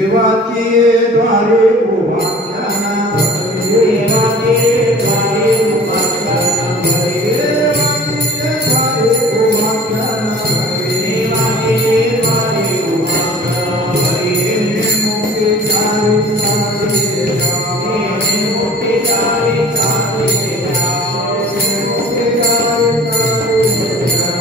देवाची द्वारे उभा ज्ञाना भरे देवाची द्वारे उभा ज्ञाना भरे देवाची द्वारे उभा ज्ञाना भरे देवाची द्वारे उभा ज्ञाना भरे मोठे चारी साधे मोठे चारी साधे मोठे चारी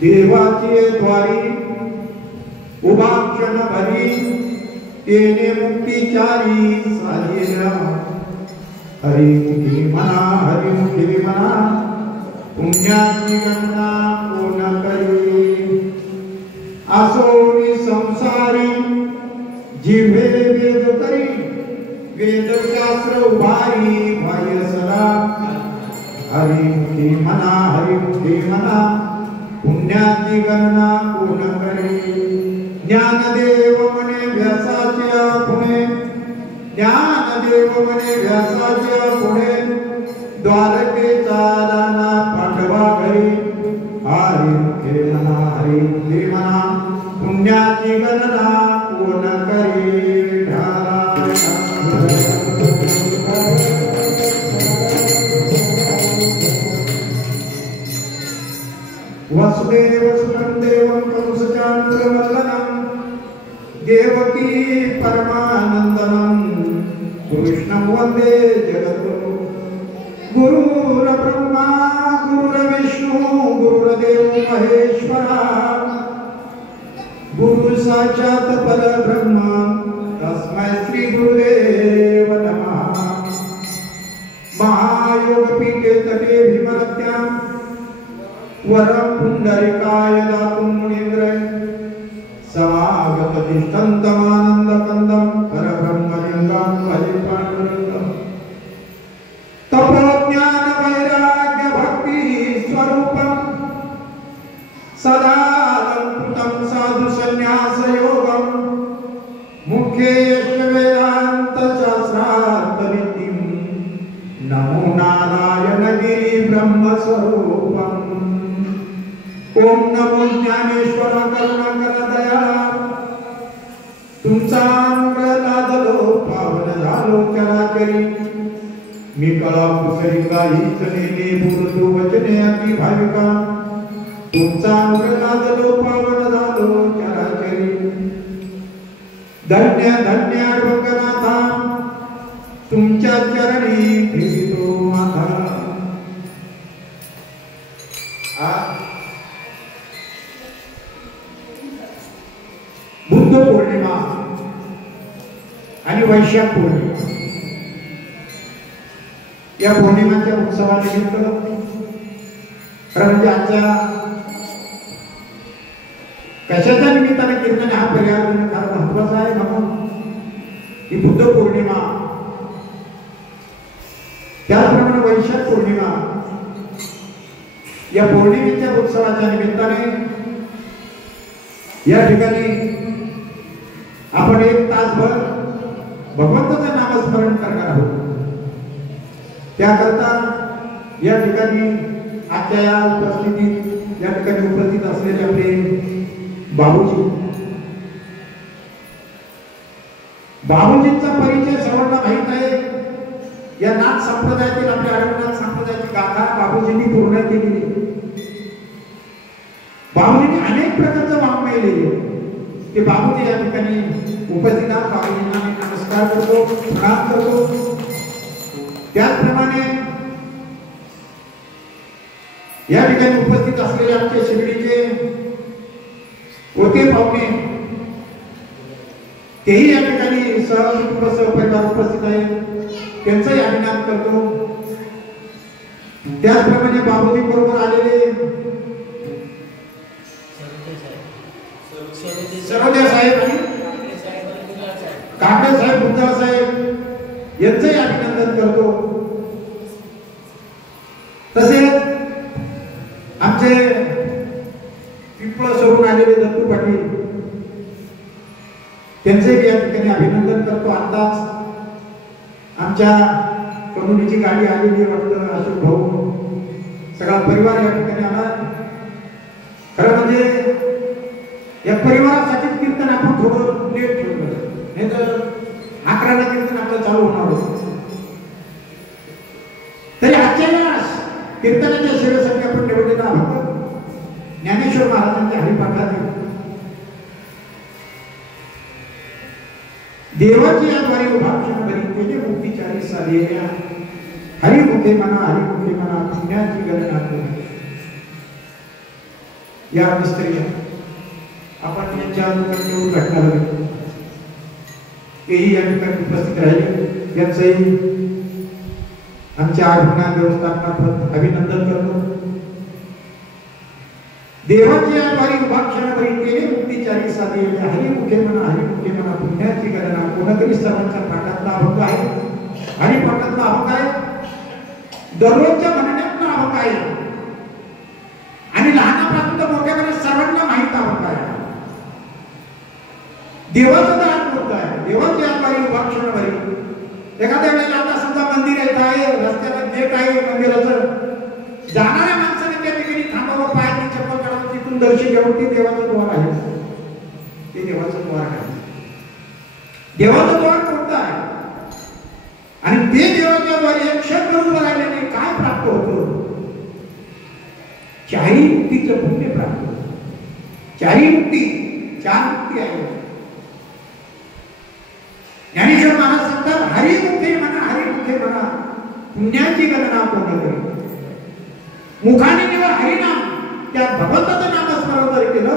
देवाची द्वारी उभा क्षण भरी तेने मुक्तीचारी साजेला हरिमुखी मना पुण्याची गणना कोण करी असोनी संसारी जिभे वेद करी वेदशास्त्र उभारी भायसला हरिमुखी मना पुण्याची गणना कोण करे ज्ञानदेव म्हणे व्यासाच्या पुणे ज्ञानदेव म्हणे व्यासाच्या पुढे द्वारकेचा राणा पांडवा घरी हरी मुखे म्हणा हरी मुखे म्हणा पुण्याची गणना कोण करी वसुदेव सुतं देवं कंसचाणूरमर्दनं देवकी परमानन्दनं कृष्णं वन्दे जगद्गुरुं गुरुर्ब्रह्मा गुरुर्विष्णु गुरुर्देवो महेश्वरा गुरु साक्षात् परब्रह्म तस्मै श्री गुरुदेव नमः। महायोगपीठे तटे भीमरत्यां वरं पुंडरीकाय दातुं मुनीन्द्र समागत तिष्ठन्तमानन्दकन्दं परब्रह्मलिङ्गं भजे पाण्डुरङ्गं तपोज्ञान वैराग्य भक्ति स्वरूपं सदा अलङ्कृतं साधु संन्यास योगं मुख्ये वेदान्त शास्त्रार्थ विद्धिं नमो नारायण गिरि ब्रह्म स्वरूपम्। ओम नमो ज्ञानेश्वर करुणाकर दयाळा तुमचा लादलो पावन झालो चराचरी मी कळा कुसरी काहीच नेने बोलतो वचने अति भाविका तुमचा लादलो पावन झालो चराचरी धन्य धन्य अडवकनाथा तुमच्या चरणी फिरतो माथा। बुद्ध पौर्णिमा आणि वैशाख पौर्णिमा या पौर्णिमाच्या उत्सवानिमित्त म्हणजे आजच्या कशाच्या निमित्ताने कीर्तन हा पर्याय फार महत्वाचा आहे म्हणून ही बुद्ध पौर्णिमा त्याचप्रमाणे वैशाख पौर्णिमा या पौर्णिमेच्या उत्सवाच्या निमित्ताने या ठिकाणी आपण एक तासभर भगवंताचं नामस्मरण करणार आहोत। त्याकरता या ठिकाणी आजच्या या उपस्थितीत या ठिकाणी उपस्थित असलेले आपले बाबूजींचा परिचय सर्वांना माहित आहे। या नाथ संप्रदायातील आपल्या आढळनाथ संप्रदायाची गाथा बाबूजींनी पूर्ण केलेली। बाबूजींनी अनेक प्रकारचं वाङ्मय लिहिले ते बाबूजी या ठिकाणी उपस्थित आहेत। बाबूजींना नमस्कार करतो प्रणाम करतो। त्याचप्रमाणे या ठिकाणी उपस्थित असलेले आमचे शिर्डीचे होते पाहुणे तेही या ठिकाणी सहकुटुंब सहपरिवार उपस्थित आहेत त्यांचाही अभिनंदन करतो। त्याचप्रमाणे बाबूजी बरोबर आलेले सरोदे साहेब आणि काकडे साहेब बुद्धा साहेब यांचंही अभिनंदन करतो। तसेच आमचे पिंपळ सोडून आलेले दत्तू पाटील त्यांचेही या ठिकाणी अभिनंदन करतो। आताच आमच्या कमुनीची गाडी आलेली वाटतं अशोक भाऊ सगळा परिवार या ठिकाणी आला। खरं म्हणजे या परिवारासाठी कीर्तन आपण थोडं लेट ठेवलं नाही तर 11ला कीर्तन आपलं चालू होणार होतं। तरी आजच्या कीर्तनाच्या शेवटसाठी आपण निवडलेला आहोत ज्ञानेश्वर महाराजांच्या हरिपाठातील देवाची याद्वारे उभाक्षण भरी तेजे मुक्तीचारी साधेल्या हरिमुखे म्हणा पुण्याची गणना करू। या मिस्त्री आपण यांच्या लोकांची घटना बघितली तेही या ठिकाणी उपस्थित राहिले यांचंही आमच्या आढळनाथ व्यवस्थापनात अभिनंदन करतो। देवाची याद्वारे उभाक्षण भरी तेजे मुक्तीचारी साधेल्या हरिमुखे म्हणा पुण्याची गणना कोणतरी सर्वांच्या पाठातला अभंग आहे। हरिपाठातला अभंग आहे दररोजच्या म्हणण्यातला अभंग आहे आणि लहानापासून तर मोठ्यापर्यंत सर्वांना माहित अभंग आहे। देवाचं दान होत आहे देवाच्या बारी उभा क्षणभरी एखाद्या वेळेला आता समजा मंदिर आहे रस्त्याला गेट आहे मंदिराचं जाणाऱ्या माणसाने त्या ठिकाणी थांबावं पायाची चप्पल काढावं तिथून दर्शन घ्यावं ते देवाचं द्वार आहे ते देवाचं द्वार आहे देवाचं द्वार कोणतं आहे आणि ते देवाच्या द्वारे एक क्षण करून राहिल्याने काय प्राप्त होतं चारी मुक्तीचं पुण्य प्राप्त होतं चारी मुक्ती चार मुक्ती आहे ज्ञानेश्वर महाराज सांगतात हरिमुखे म्हणा पुण्याची गणना पूर्ण करी मुखाने केवळ हरिनाम त्या भगवंताचं नामस्मरण जर केलं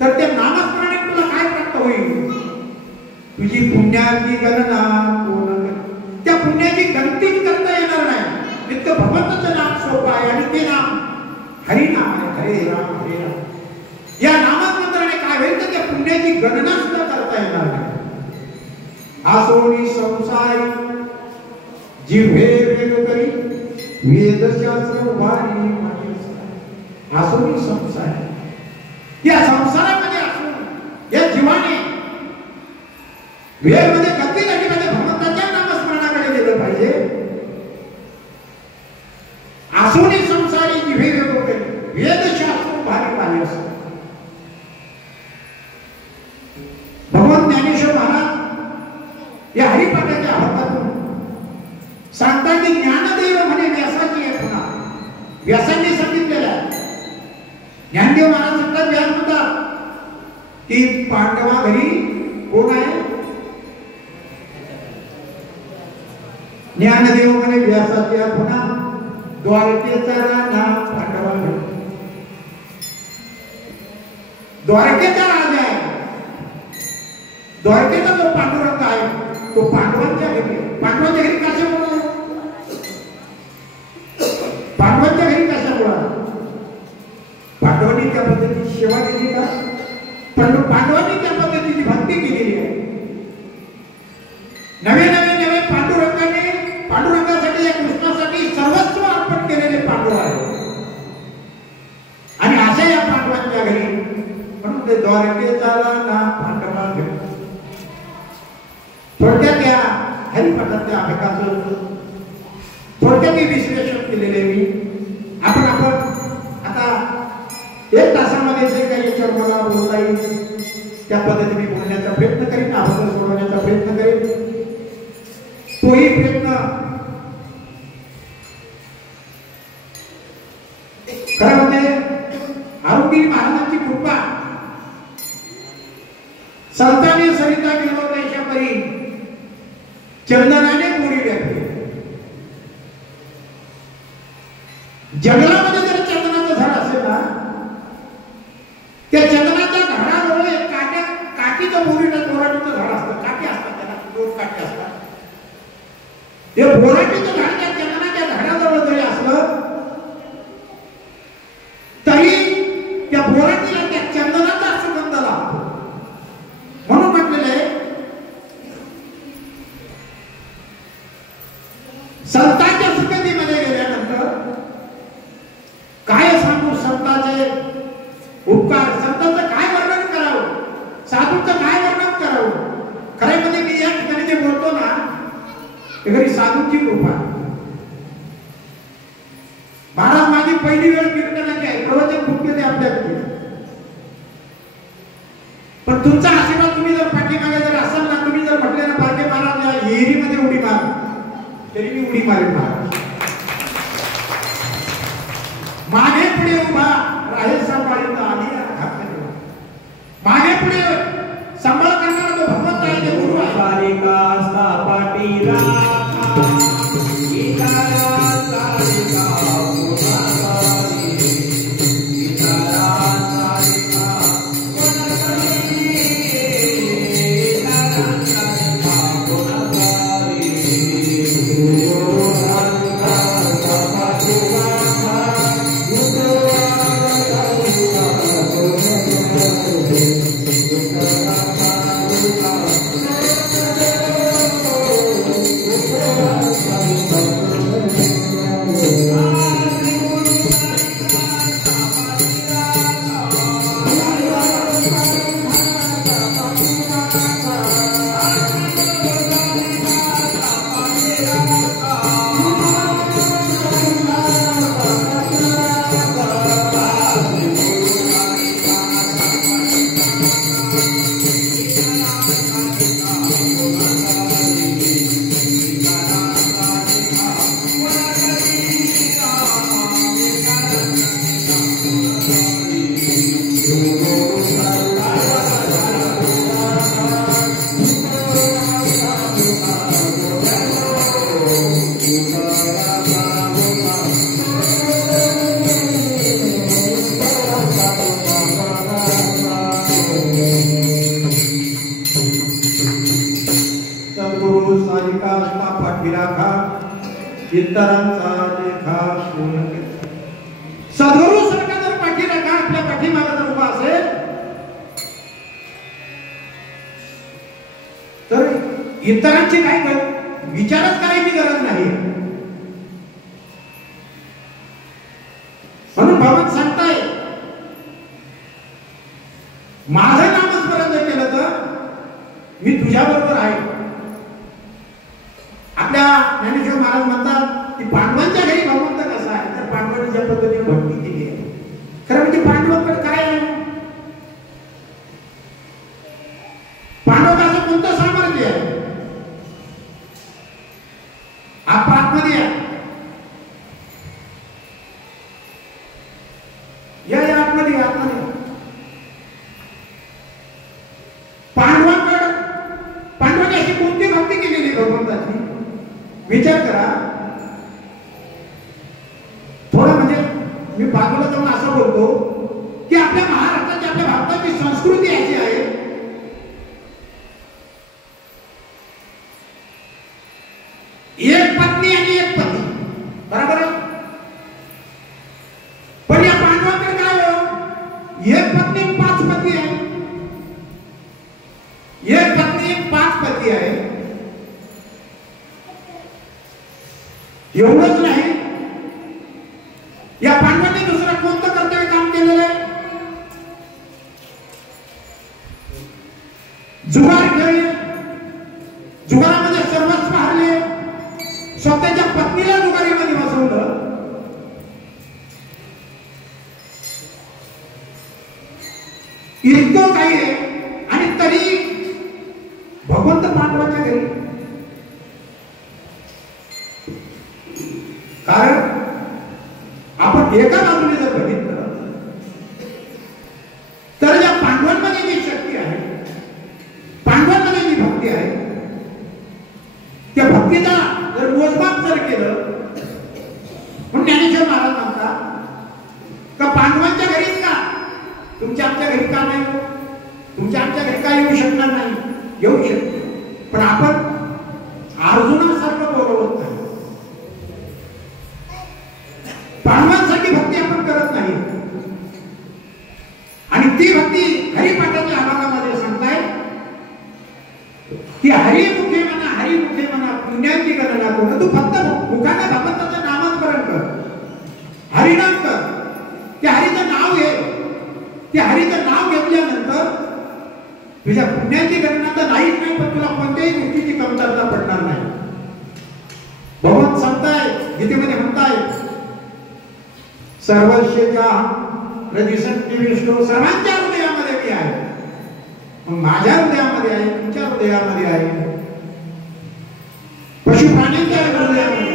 तर त्या नामस्मरणाने तुला काय प्राप्त होईल तुझी पुण्याची गणना पूर्ण करी त्या पुण्याची गणतीच करता येणार नाही इतकं भगवंताचं नाम सोपं आहे आणि ते नाम हरिनाम आहे हरे राम या नामस्मरणाने काय होईल तर त्या पुण्याची गणना सुद्धा करता येणार नाही आसोनी संसारी जिव्हे वेग करी वेदशास्त्र उभारी आसोनी संसार या संसारामध्ये असून या जीवाने वेळमध्ये गतीसाठी मध्ये भगवंताच्या नामस्मरणाकडे गेलं पाहिजे आसोनी संसारी जिव्हे वेग करी वेदशास्त्र उभारी पाहिजे असं भगवान ज्ञानेश्वर महाराज या हरिपाठाच्या अभंगातून सांगतात की ज्ञानदेव म्हणे व्यासाची आहे पुन्हा व्यासांनी सांगितलेलं आहे ज्ञानदेव महाराज सांगतात व्यास म्हणतात की पांडवा घरी कोण आहे ज्ञानदेव म्हणे व्यासाची आहे पुन्हा द्वारकेचा राजा पांडवा घरी द्वारकेचा राजा आहे द्वारकेचा जो पांडुरंग आहे तो पांडवांच्या घरी पांडवांच्या घरी कशामुळे पांडवांच्या घरी कशामुळे पांडवांनी त्या पद्धतीची सेवा केली का पांडवांनी त्या पद्धतीची भक्ती केलेली आहे नवे पांडुरंगासाठी या कृष्णासाठी सर्वस्व अर्पण केलेले पांडव आहे आणि अशा या पांडवांच्या घरी म्हणून ते द्वारकेचा नाम पांडवा घरी थोडक्यात या हरिपाठाच्या अभंगाचं थोडक्यात विश्लेषण केलेले मी आपण आता 1 तासामध्ये जे काही याच्यावर मला बोलता येईल त्या पद्धतीने बोलण्याचा प्रयत्न करीन अभंग सोडवण्याचा प्रयत्न करीन तोही प्रयत्न खरं म्हणजे आरोग्य महाराजांची कृपा संतांनी सरिता गेलो देशा परी चंदनाने पुरी व्यापली जंगलामध्ये जर चंदनाचं झाड असेल ना त्या चंदनाच्या झाडाजवळ एक काठीचं बोराटीचं झाड असतं काठी असतात त्याला 2 काठी असतात ते बोराटीचं झाड त्या चंदनाच्या झाडाजवळ जरी असलं तरी त्या बोराटीला त्या चंदनाचा सुगंध लागतो म्हणून म्हटलेलं आहे संतांच्या सुगंधीमध्ये गेल्यानंतर काय सांगू संतांचे उपकार संतांचं काय वर्णन करावं साधूचं काय वर्णन करावं खरं म्हणजे मी या ठिकाणी जे बोलतो ना ते घरी साधूची कृपा महाराज माझी पहिली वेळ कीर्तनाची आहे प्रवचन खूप केले आपल्याकडे पण तुमचा आशीर्वाद तुम्ही जर पाठीमागे जर असाल ना तुम्ही जर म्हटले ना पार्टे महाराज या येरीमध्ये उडी मार तरी मी उडी मारेन महाराज मागे पुढे उभा राहील सांभाळीत आली मागे पुढे सांभाळ करणारा जो भगवंत आहे ते गुरु आहे Oh इतरांचा लेखा कोण घेतो. सद्गुरू सारखा जर पाठीराखा आपल्या पाठीमागे जर उभा असेल तर इतरांची काही विचारच करायची गरज नाही. म्हणून भगवान सांगताय माझं नामस्मरण जर केलं तर मी तुझ्या बरोबर आहे. आपल्या ज्ञानेश्वर महाराज म्हणतात की पांडवांच्या घरी भगवंत कसा आहे तर पांडवांनी ज्या पद्धतीने भक्ती केली आहे खरं म्हणजे पांडवांकडे काय आहे पांडवांचं कोणतं सामर्थ्य आहे आप आतमध्ये आहे या आतमध्ये पांडवांनी अशी कोणती भक्ती केलेली भगवंताची विचार करा. थोडं म्हणजे मी बाजूला जाऊन असं बोलतो की आपल्या महाराष्ट्राची आपल्या भारताची संस्कृती अशी आहे एक पत्नी आणि एक पती बरोबर आहे. पण या पांडवांकडे काय हो एक पत्नी 5 पती आहे. एक पत्नी 5 पती आहे. एवढंच नाही या पांडवांनी दुसरं कोणतं कर्तव्य काम केलेलं आहे जुगार खेळले जुगारामध्ये सर्वस्व हरले स्वतःच्या पत्नीला जुगारीमध्ये बसवलं. इतकं काही आहे आणि तरी भगवंत पांडवांच्या घरी कारण आपण एका बाजूने जर बघितलं तर या पांडवांमध्ये जी शक्ती आहे पांडवांमध्ये जी भक्ती आहे त्या भक्तीचा जर मोजमाप जर केलं म्हणून ज्ञानेश्वर महाराज म्हणतात का पांडवांच्या घरीच का तुमच्या आमच्या घरी का नाही तुमच्या आमच्या घरी का येऊ शकणार नाही येऊ शकतो पण आपण अर्जुनासारखं बोलवत नाही. पांडवांसाठी भक्ती आपण करत नाही आणि ती भक्ती हरिपाठाच्या आभागामध्ये सांगताय की हरिमुखे म्हणा पुण्याची गणना करू. तू फक्त मुखाने भगवंताचं नामस्मरण कर हरिनाम कर त्या हरीचं नाव घे. त्या हरीचं नाव घेतल्यानंतर तुझ्या पुण्याची गणना तर नाहीच नाही पण तुला कोणत्याही गोष्टीची कमतरता पडणार नाही. भगवंत सांगताय गीतेमध्ये म्हणताय सर्वस्यच्या हृदयसंती विष्णू सर्वांच्या हृदयामध्ये मी आहे. मग माझ्या हृदयामध्ये आहे तुमच्या हृदयामध्ये आहे पशु प्राण्यांच्या हृदयामध्ये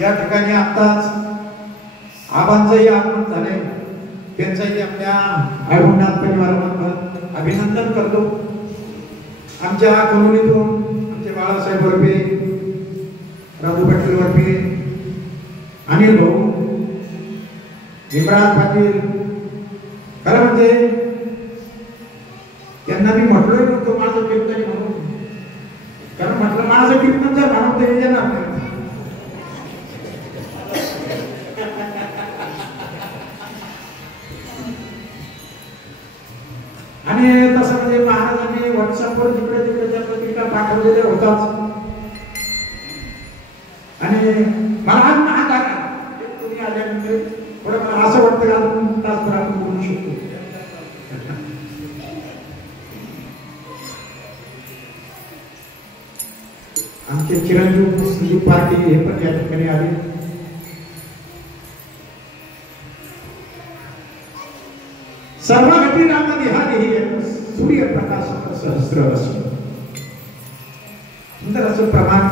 या ठिकाणी आताच आबांचंही आगमन झालंय, त्यांचंही आपल्या आयुर्नाथ परिवारामार्फत अभिनंदन करतो. आमच्या कम्युनिटीतून आमचे बाळासाहेब वरपे, राजू पाटील वरपे, अनिल भाऊ, भीमराज पाटील, खरं म्हणजे त्यांना मी म्हटलोय नव्हतो माझं कीर्तन म्हणून, कारण म्हटलं माझं कीर्तन जर म्हणून तर येणार नाही. आणि तसं म्हणजे महाराजांनी व्हॉट्सअपवर जिकडे तिकडे त्या पत्रिका पाठवलेल्या होताच. आणि मला आज महाग आला तुम्ही आल्यानंतर थोडं मला असं वाटतं की अजून तासभर आपण बोलू शकतो. आमचे चिरंजीव संदीप पाटील हे पण या ठिकाणी आले. सर्व घटी राम देहादेही सूर्यप्रकाश सहस्र असं सुंदर असं प्रमाण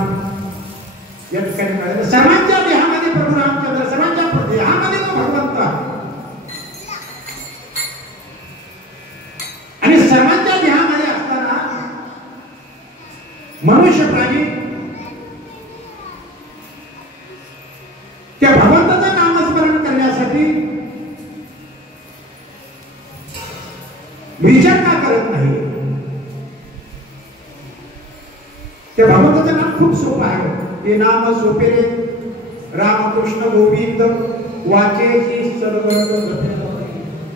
या ठिकाणी मिळालं. सर्वांच्या देहामध्ये प्रभू रामचंद्र, सर्वांच्या देहामध्ये तो भगवंत आणि सर्वांच्या देहामध्ये असताना मनुष्य प्राणी त्या भगवंताचं नामस्मरण करण्यासाठी विचार का करत नाही. त्या भगवंताचं नाम खूप सोपं आहे. ते नाम सोपे रे रामकृष्ण गोविंद वाचेची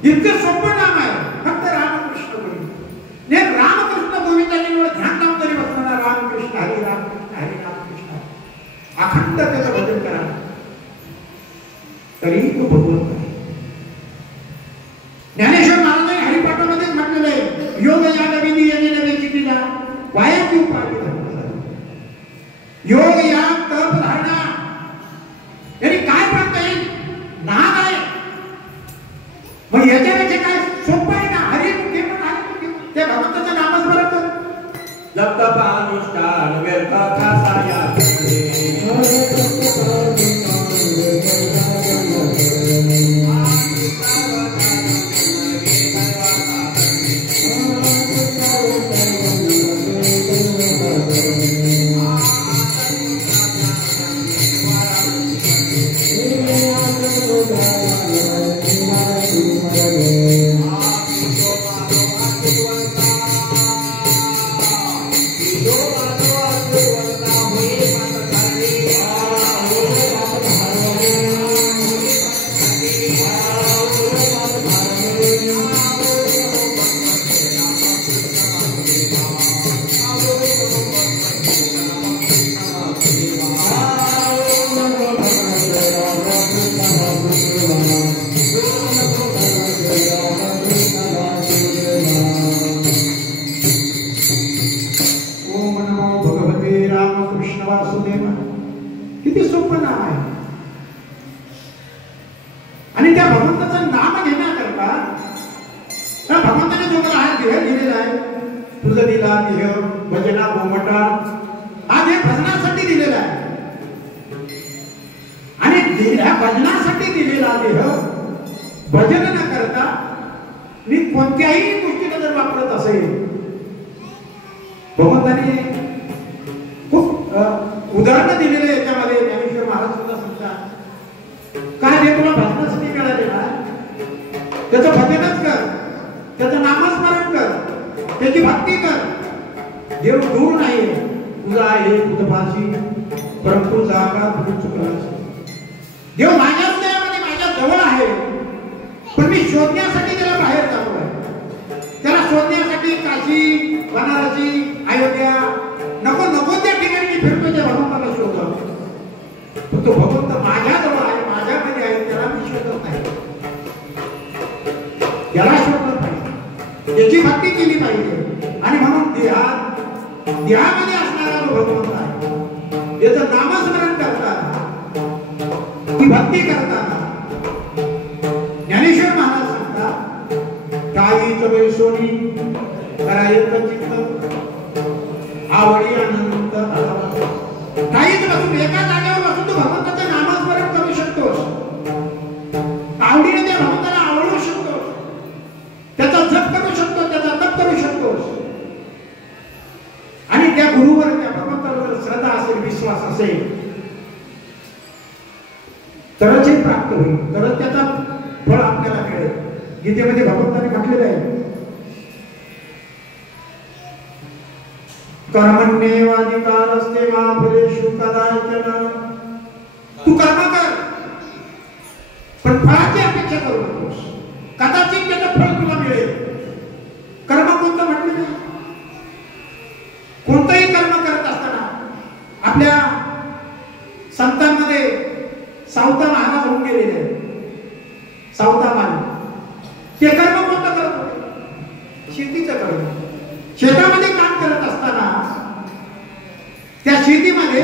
इतकं सोपं नाम आहे. फक्त रामकृष्ण गोविंद ने रामकृष्ण गोविंदाने ध्यान नाम तरी बसणार. रामकृष्ण हरी रामकृष्ण हरी रामकृष्ण अखंड त्याचं भजन करा तरी तो भगवंत आहे. ज्ञानेश्वर महाराजांनी हरिपाठामध्ये म्हटलेलं आहे, योग याग विधी यांनी नवे चिठीला वायाची उपाधी योग याग तप धारणा यांनी काय प्राप्त आहे? नाम आहे. मग याच्यापेक्षा काय सोपं आहे ना. हरिमुखे पण हरिमुखे त्या भगवंताचं नामस्मरण कर. जप तप अनुष्ठान व्यर्थ ठासाया भजन न करता मी कोणत्याही गोष्टीला जर वापरत असेल, भगवंताने खूप उदाहरण दिलेलं आहे याच्यामध्ये. ज्ञानेश्वर महाराज सुद्धा सांगतात काय जे तुला भजनासाठी मिळाले ना त्याचं भजनच कर, त्याचं नामस्मरण कर, त्याची भक्ती कर. देव दूर नाही, तुझा आहे तुझपाशी परंतु जागा तुझी चुकलाची. देव माझ्या हृदयामध्ये माझ्या जवळ आहे, पण मी शोधण्यासाठी त्याला बाहेर जातो आहे. त्याला शोधण्यासाठी काशी, बनारसी, अयोध्या नको नको त्या ठिकाणी मी फिरतो त्या भगवंताला शोधतो. तो भगवंत माझ्याजवळ आहे, माझ्यामध्ये आहे, त्याला मी शोधत नाही, त्याला शोधलं पाहिजे, त्याची भक्ती केली पाहिजे. आणि म्हणून देहामध्ये असणारा जो भगवंत आहे, याचं नामस्मरण करताना, ती भक्ती करताना ज्ञानेश्वर महाराज सांगतात, काहीच वैसोनी करायचं चित्त आवडी आनंद काहीच बसून एका जागेवर बसून तू भगवंताचं नामस्मरण करू शकतोस, आवडीने त्या भगवंताला आवडू शकतोस, त्याचा जप करू शकतो, त्याचा तप करू शकतोस. आणि त्या गुरुवर, त्या भगवंतावर श्रद्धा असेल, विश्वास असेल, तरच हे प्राप्त होईल, तरच त्याचा फळ आपल्याला मिळेल. गीतेमध्ये भगवंताने म्हटलेलं आहे, कर्मण्येवाधिकारस्ते मा फलेषु कदाचन. तू कर्म कर, पण फळाची अपेक्षा करू नकोस, कदाचित त्याचं फळ तुला मिळेल. कर्म कोणतं म्हटलं नाही. कोणतंही कर्म करत असताना आपल्या संतांमध्ये सावता महाराज होऊन गेलेले आहेत, सावता महाराज, ते कर्म कोणतं करत होते? शेतीचं कर्म. शेतामध्ये काम करत असताना त्या शेतीमध्ये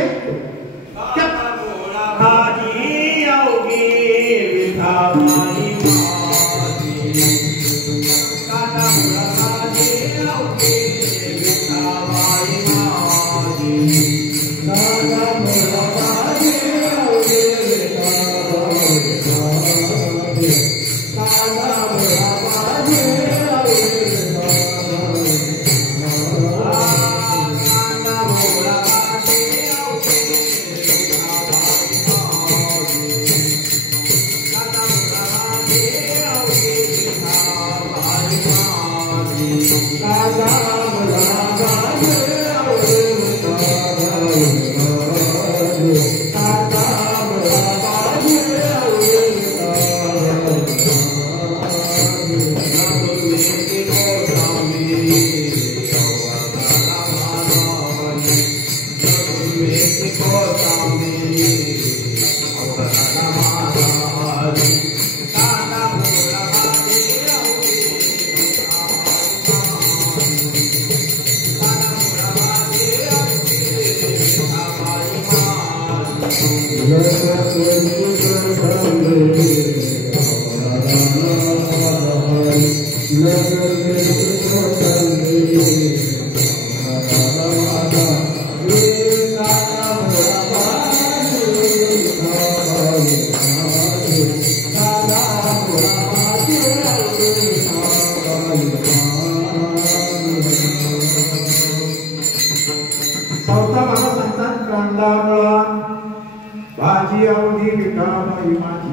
भाजी आवडी विठाबाई माझी.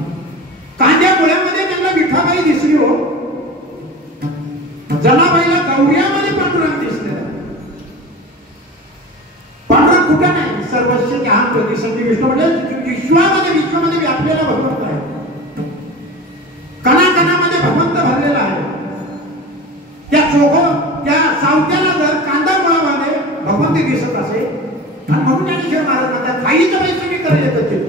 कांद्या पोळ्यामध्ये त्यांना विठाबाई दिसली हो. जनाबाईला गौऱ्यामध्ये पांडुरंग दिसले. पांडुरंग कुठं नाही, सर्वस्व ज्ञान प्रतिसंधी विष्णू म्हणजे विश्वामध्ये व्यापलेला भगवंत आहे. कणाकणामध्ये भगवंत भरलेला आहे. त्या सावत्याला जर कांदा पोळामध्ये भगवंत दिसत असेल, आणि म्हणून ज्ञानेश्वर महाराज म्हणतात, काहीच वैष्णवी करायचं चित्त.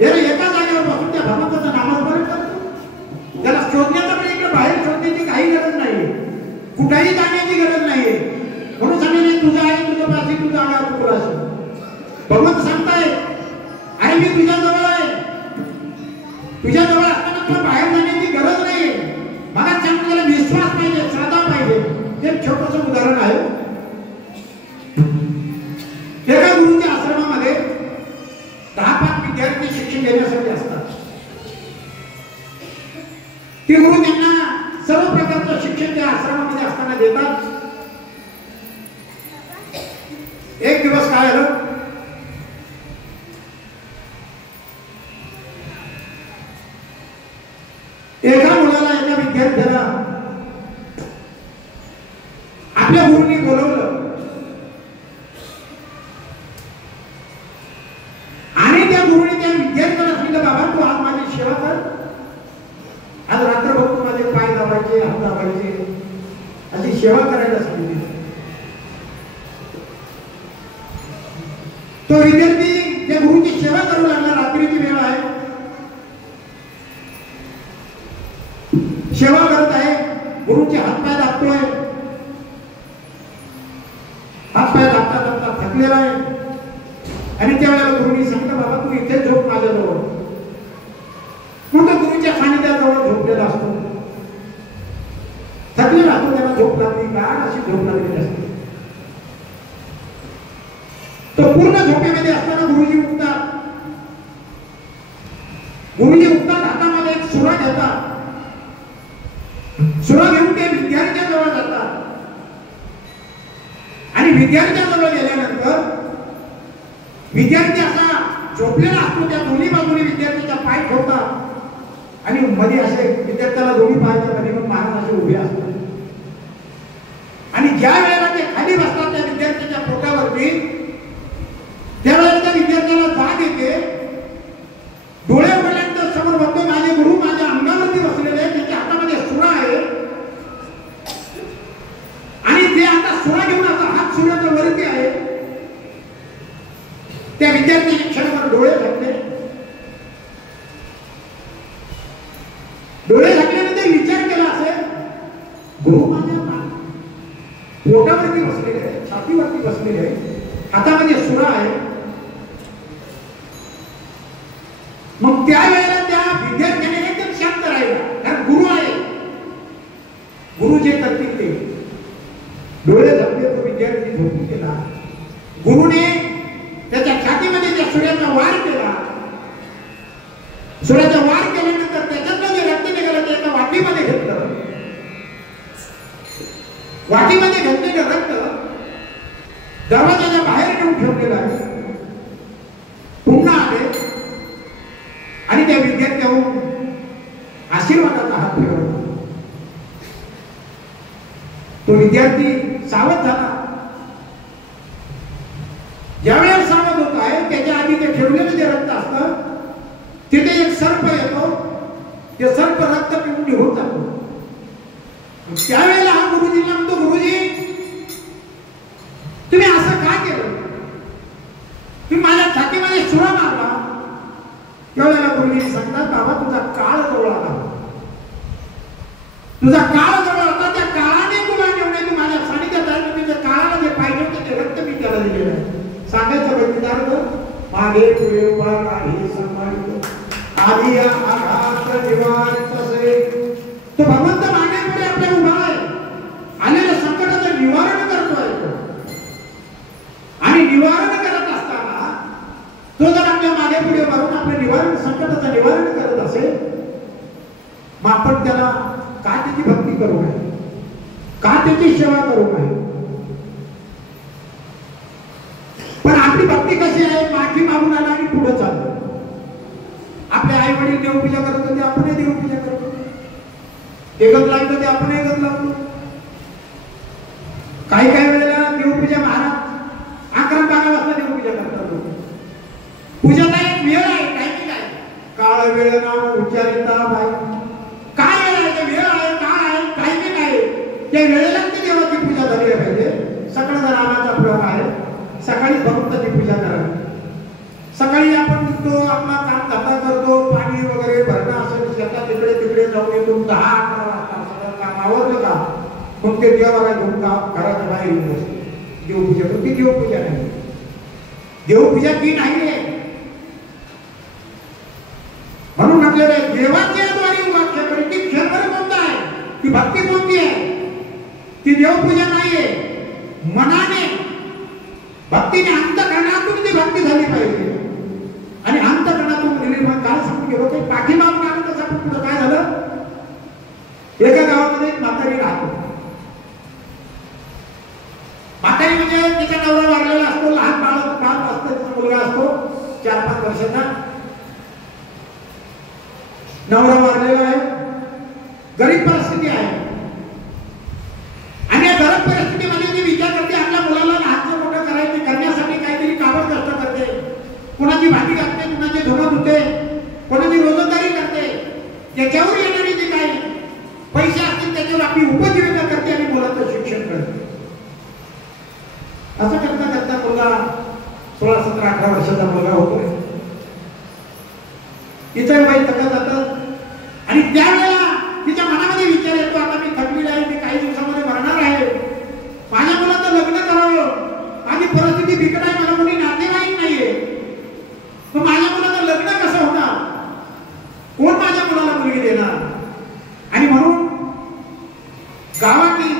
एका जागेवर बसून त्या भगवंताचं नामस्मरण करतो. त्याला शोधण्याचा पण इकडे बाहेर शोधण्याची काही गरज नाहीये, कुठेही जाण्याची गरज नाहीये. म्हणून सांगितले, तुझं आहे तुझं पाशी, तुझा आगार तुला असेल. भगवंत सांगताय, अरे मी तुझ्या जवळ आहे, तुझ्या जवळ असताना तुला बाहेर जाण्याची गरज नाहीये. मला सांगतो, त्याला विश्वास पाहिजे, श्रद्धा पाहिजे. हे छोटंसं उदाहरण आहे. एका गुरुच्या आश्रमामध्ये 10-5 विद्यार्थी शिक्षण घेण्यासाठी असतात. ते गुरु त्यांना सर्व प्रकारचं शिक्षण त्या आश्रमामध्ये असताना देतात. एक दिवस काय झालं, एका मुलाला, एका विद्यार्थ्याला आपल्या गुरुंनी बोलवलं आणि त्या गुरुने त्या विद्यार्थ्याला सांगितलं, बाबा तू आज माझी सेवा कर, आज रात्रभर तू माझे पाय दाबायचे, हात दाबायचे, अशी सेवा करायला सांगितली. तो विद्यार्थी त्या गुरुची सेवा करू लागला. रात्रीची झोप लागली गाढ अशी झोप लागलेली असते. तो पूर्ण झोपेमध्ये असताना गुरुजी उठतात. गुरुजी उठतात, हातामध्ये एक सुरा घेतात. सुरा घेऊन ते विद्यार्थ्या जवळ जातात आणि विद्यार्थ्या जवळ गेल्यानंतर विद्यार्थी असा झोपलेला असतो. त्या दोन्ही बाजूने विद्यार्थ्याचा पाय ठेवतात आणि मध्ये असे विद्यार्थ्याला दोन्ही पायाच्या मध्ये महाराज असे उभे असतात. आणि ज्या वेळेला ते खाली बसतात त्या विद्यार्थ्याच्या पोटावरती, त्यावेळेला त्या विद्यार्थ्याला जाग येते. डोळे उघडल्यानंतर समोर बघतो माझे गुरु माझ्या अंगावरती बसलेले आहेत. त्याच्या हातामध्ये सुरा आहे आणि ते आता सुरा घेऊन असा हात सुराच्या वरती आहे. त्या विद्यार्थ्याने क्षणभर डोळे झाकले. डोळे झाकल्यानंतर विचार केला असेल, गुरु माझ्या पोटावरती बसलेले आहे, छातीवरती बसलेले आहे, हातामध्ये सुरा आहे. मग त्यावेळेला त्या विद्यार्थ्याने एकदम शांत राहिला, कारण गुरु आहे. गुरु जे करतील ते. डोळे झाकले, तो विद्यार्थी झोपून गेला. गुरुने त्याच्या छातीमध्ये त्या सुऱ्याचा वार केला. सुऱ्याचा वार केल्यानंतर त्याच्यातलं जे रक्त निघालं ते एका वाटीमध्ये घेतलं. वाटीमध्ये घेतलेलं रक्त दरवाजाच्या बाहेर नेऊन ठेवलेलं आहे. पुन्हा आले आणि त्या विद्यार्थ्याहून आशीर्वादाचा हात फिरवला. तो विद्यार्थी सावध झाला. ज्यावेळेला सावध होत आहे त्याच्या आधी ते ठेवलेलं जे रक्त असतं तिथे एक सर्प येतो. ते सर्प रक्त पिऊन निघून जातो. त्यावेळेला हा गुरुजींना म्हणतो, गुरुजी तुम्ही असं का केलं? तुम्ही माझ्या छातीमध्ये सुरा मारला. त्यावेळेला गुरुजी सांगतात, बाबा तुझा काळ जवळ आला. तुझा काळ जवळ होता, त्या काळाने तुला नेवणे तू माझ्या सानिध्यात आहे. तुझ्या काळाला जे पाहिजे होते ते रक्त मी त्याला दिलेलं आहे. सांगायचं व्यक्तिदार मागे पुढे उभा राही सांभाळतो आधी आघात निवारित असे. तो भगवंत मागे पुढे आपल्या उभा आहे. आलेल्या संकटाचं निवारण करतोय आणि निवारण करत असताना तो जर आपल्या मागे पुढे वरून आपल्या निवारण संकटाचं निवारण करत असेल, मग आपण त्याला का त्याची भक्ती करू नये, का त्याची सेवा करू नये? पण आपली भक्ती कशी आहे? माफी मागून आला आणि पुढे चालतो. आपले आई वडील देवपूजा करत होते, आपणही देवपूजा करतो. एकच लागतो ते आपण एकच लागतो. काही काही वेळेला देवपूजा महाराज 11-12 वाजता देवपूजा करतात लोक. पूजाचा एक वेळ आहे, काय की काय काळ वेळ नाम उच्चारिता बाई. काय वेळ आहे, वेळ आहे, काळ आहे, काय की काय त्या वेळेला ते देवाची पूजा झाली पाहिजे. सकाळचा रामाचा प्रयोग आहे. सकाळी भक्ताची पूजा करावी. सकाळी आपण निघतो, आपला काम धंदा करतो, पाणी वगैरे भरणं असेल शेतात तिकडे तिकडे जाऊन येतो. 10-11 वाजता सगळं काम आवडलं का मग ते देवाला घेऊन का घराच्या बाहेर येऊन बसतो. देवपूजा पण ती देवपूजा नाही. देवपूजा ती नाही आहे. म्हणून आपल्याला देवाच्या द्वारे वाक्य करी ती क्षणभर कोणता आहे, ती भक्ती कोणती आहे? ती देवपूजा नाहीये. मनाने भक्तीने अंतःकरणातून ती भक्ती झाली पाहिजे. आणि अंतःकरणातून निर्माण काल सांगून गेलो की पाठीमागून आलं तसं आपण पुढे काय झालं? एका गावामध्ये एक म्हातारी राहतो. म्हातारी म्हणजे तिचा नवरा वारलेला असतो, लहान बाळ असतं, तिचा मुलगा असतो 4-5 वर्षाचा. नवरा वारलेला आहे, गरीब परिस्थिती आहे. आणि या गरीब परिस्थितीमध्ये ती विचार करते आपल्या मुलाला लहानचं मोठं करायचं करण्यासाठी काहीतरी काबड कष्ट करते. कोणाची भांडी घालते, कोणाचे धुणं धुते, कोणाची रोजंदारी करते. त्याच्यावर येणारी जी काही पैसे असतील त्याच्यावर आपली उपजीविका करते आणि मुलाचं शिक्षण करते. असं करता करता मुलगा 16-17-18 वर्षाचा मुलगा होतोय. तिचं वय थकत जातं आणि त्यावेळेला तिच्या मनामध्ये विचार येतो, आता मी थकलेली आहे, मी काही दिवसामध्ये मरणार आहे, माझ्या मुलाचं लग्न करावं, माझी परिस्थिती बिकट आहे, मला कोणी नातेवाईक नाहीये, मग माझ्या मुलाचं लग्न कसं होणार, कोण माझ्या मुलाला मुलगी देणार? आणि म्हणून गावातील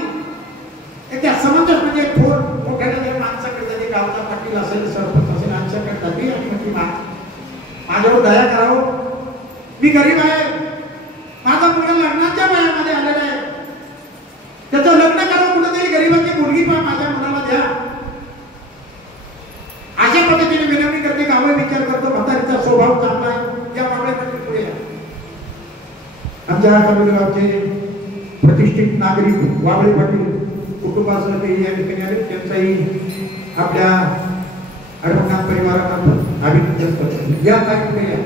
करावं, मी गरीब आहे, माझा मुलगा लग्नाच्या वयामध्ये आलेला आहे, त्याचं लग्न करावं, कुठेतरी गरीबाची मुलगी पहा माझ्या मुलाला द्या, अशा पद्धतीने विनवणी करते. गावे विचार करतो म्हातारीचा स्वभाव चांगला आहे, या मागण्यासाठी पुढे या. आमच्या गावचे प्रतिष्ठित नागरिक वाबळे पाटील कुटुंबासह ते या ठिकाणी आले, त्यांचाही आपल्या अडवणनाथ परिवारामार्फत अभिनंदन करतो. या तारीख या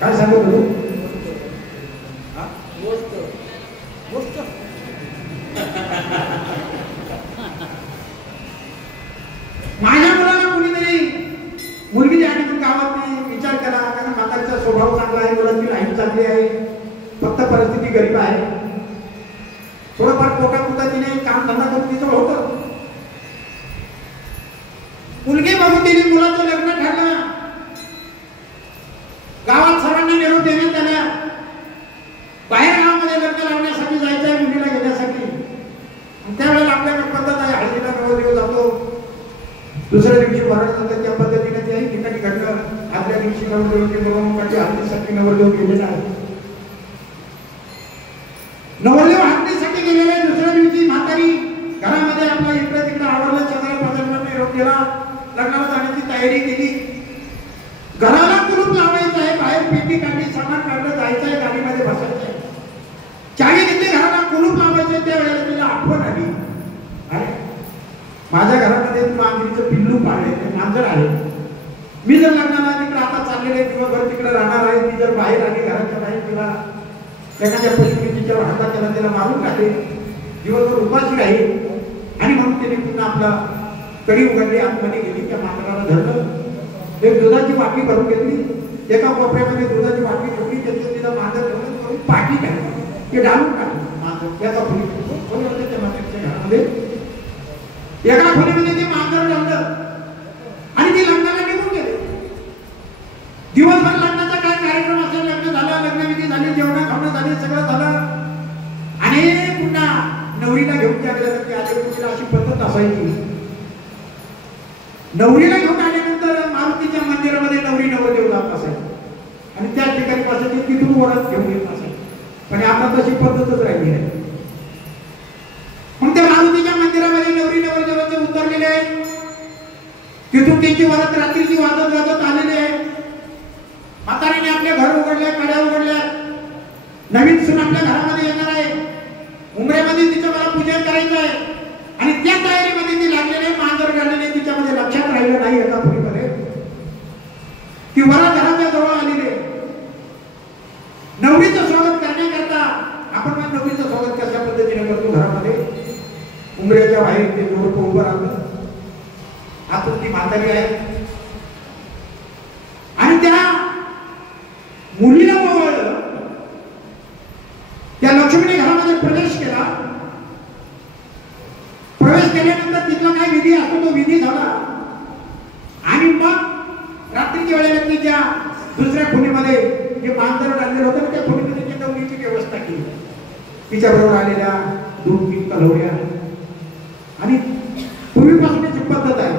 काय सांगत होतो? माझ्या मुलाला कुणीतरी मुलगी द्या आणि गावात विचार केला, कारण म्हातारीचा स्वभाव चांगला आहे, मुलाची लाईफ चांगली आहे, फक्त परिस्थिती गरीब आहे, थोडंफार पोटापुरता तिने काम धंदा करून तिचं होतं. मुलगी बघून तिने मुलाचं लग्न ठरलं, गावात सर्वांना निरोप देण्यात आला, बाहेर गावामध्ये लग्न लावण्यासाठी जायचं आहे मुलीला घेण्यासाठी. त्यावेळेला आपल्याकडे पद्धत आहे, हळदीला नवरदेव जातो, दुसऱ्या दिवशी भरण जातं, त्या पद्धतीने त्याही ठिकाणी घडलं. आदल्या दिवशी नवरदेवाची मिरवणुकीसाठी हळदीसाठी नवरदेव गेलेला आहे, नवरदेव हळदीसाठी गेलेला आहे. दुसऱ्या दिवशी म्हातारी घरामध्ये आपला इकडे तिकडे आवडलं, चंद्रा पाजांना निरोप दिला, लग्नाला जाण्याची तयारी केली. घराला कुलूप लावायचं आहे, बाहेर पेटी काढली, सामान काढलं, जायचं आहे, गाडीमध्ये बसायचं आहे, चावी घेतली, घराला कुलूप लावायचं. त्यावेळेला तिला आठवण आली, माझ्या घरामध्ये मांजरीचं पिल्लू पाळले, मांजर आहे, मी जर लग्नाला तिकडे आता चाललेले दिवसभर तिकडे राहणार आहे, ती जर बाहेर आली घराच्या बाहेर, तिला एखाद्या पशुपतीच्यावर हातात केला, तिला मारून टाकले, दिवसभर उपाशी राहील. आणि म्हणून तिने पुन्हा आपला कडी उघडली, आतमध्ये गेली, त्या मांजराला धरलं, एक दुधाची वाटी भरून घेतली, एका कोपऱ्यामध्ये दुधाची वाटी ठेवली, त्याच्यात तिला मांजर ठेवलं, पाठी घातली, ते डालून टाकलं मांजर त्याचा खोली होते त्या मांजरच्या घरामध्ये. एका खोलीमध्ये ते मांजर लावलं आणि ती लग्नाला निघून गेले. दिवसभर लग्नाचा काय कार्यक्रम असेल, लग्न झालं, लग्नविधी झाली, जेवण खावणं झाली, सगळं झालं. आणि पुन्हा नवरीला घेऊन गेल्यानंतर आधी पुढील अशी पद्धत असायची, नवरीला घेऊन आल्यानंतर मारुतीच्या मंदिरामध्ये नवरी नवरदेव जात असायचे आणि त्या ठिकाणी बसायचे, तिथून ओढत घेऊन येत असायचे. पण आता तशी पद्धतच राहिली आहे. मग त्या मारुतीच्या मंदिरामध्ये नवरी नवरदेवाचे उतरलेले आहे, तिथून त्यांची वरात रात्रीची वाजत वाजत आलेले आहे. म्हातारीने आपले घर उघडले, कड्या उघडल्या, नवीन सून आपल्या घरामध्ये येणार आहे, उमरेमध्ये तिचं मला पूजन करायचं आहे आणि त्या तयारीमध्ये ती लागलेले, मांजर काढलेले, तिच्यामध्ये लक्षात राहिलं नाही एका खोलीमध्ये ती वरात घराच्या जवळ आलेली आहे. नवरीचं स्वागत करण्याकरता आपण नवरीचं स्वागत कशा पद्धतीने करतो, घरामध्ये उमरेच्या बाहेर ते जोडप उभं राहतं, आतून ती म्हातारी आहे आणि त्या मुलीला वळलं, त्या लक्ष्मीने घरामध्ये प्रवेश केला. प्रवेश केल्यानंतर तिथला काय विधी असतो तो विधी झाला आणि मग रात्रीच्या वेळेला तिच्या दुसऱ्या खोलीमध्ये जे मांजर टाकलेलं होतं त्या खोलीमध्ये तिच्या नवरीची व्यवस्था केली. तिच्या बरोबर आलेल्या 2-3 कलवड्या आणि पूर्वीपासूनची पद्धत आहे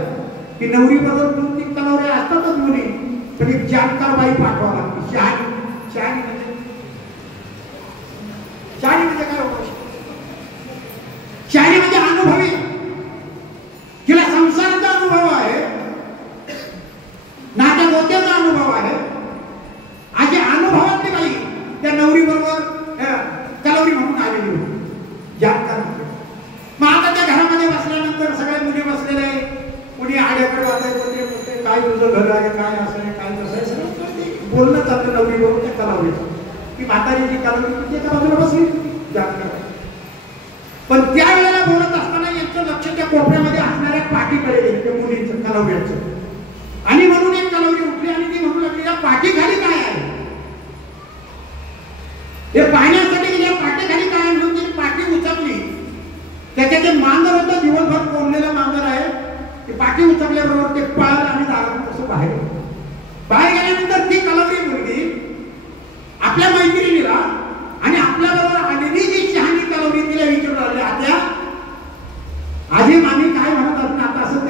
की नवरी बरोबर 2-3 कलवड्या असतातच मुली, पण एक जानकार बाई पाठवावं लागते. शहाणी म्हणजे काय होतं? शहाणी म्हणजे अनुभवी, तिला संसाराचा अनुभव आहे, नात्या गोत्याचा अनुभव आहे, अशी अनुभवातली बाई त्या नवरी बरोबर कलवरी म्हणून आलेली होती, जानकार. मग आता त्या घरामध्ये बसल्यानंतर सगळे मुली बसलेले, कुणी आड्याकडे वाचायला होते, काय तुझं घर आहे, काय असं आहे, काय कसं आहे, सगळं बोलणं चालतं नवरी बरोबर त्या कलावरीचं. ती म्हातारीची कलावरी एका बाजूला बसली, जानकार. पण त्यावेळेला बोलत असताना यांचं लक्ष त्या कोपऱ्यामध्ये असणाऱ्या पाठीकडे गेलं, त्या मुलींचं कलावऱ्याचं. आणि म्हणून एक कलावरी उठली आणि ती म्हणू लागली, या पाठीखाली काय आहे हे पाहण्यासाठी या पाठीखाली काय आहे. म्हणून ती पाठी उचलली, त्याच्या जे मांजर होतं दिवसभर कोंडलेलं मांजर आहे, ते पाठी उचलल्याबरोबर ते पळालं आणि दारातून तसं बाहेर गेल्यानंतर ती कलावरी मुलगी आपल्या मैत्रिणीला आणि आपल्याबरोबर आलेली जी शहाणी कलावरी तिला विचारू लागली, आत्या आजी मामी काय म्हणत असं आता असं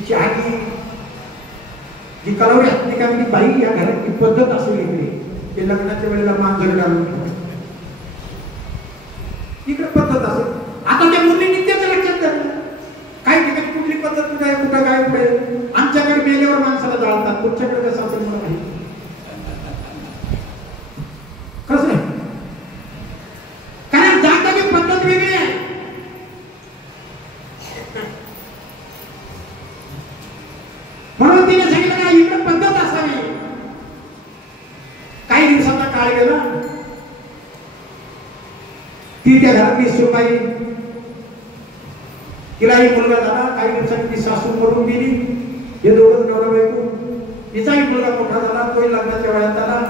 तिची आगी जी कलावरी असते का की बाई या घरात ती पद्धत असेल इकडे की लग्नाच्या वेळेला मांजर घालून इकडे पद्धत असेल. आता त्या मुलींनी त्याचं लक्षात धरलं. काही ठिकाणी कुठली पद्धत काय कुठं काय पुढे आमच्याकडे मेल्यावर माणसाला जाळतात, तुमच्याकडे कसं असेल मला माहिती कसं आहे. कारण जाताची पद्धत वेगळी आहे. म्हणून तिने सांगितलं का इकडे पद्धत असावी. काही दिवसाचा काळ गेला, ती त्या घरातली सुनबाई, तिलाही मुलगा झाला. काही दिवसांनी ती सासू मरून गेली. हे दोघं नवरा बायको, तिचाही मुलगा मोठा झाला, तोही लग्नाच्या वयात आला.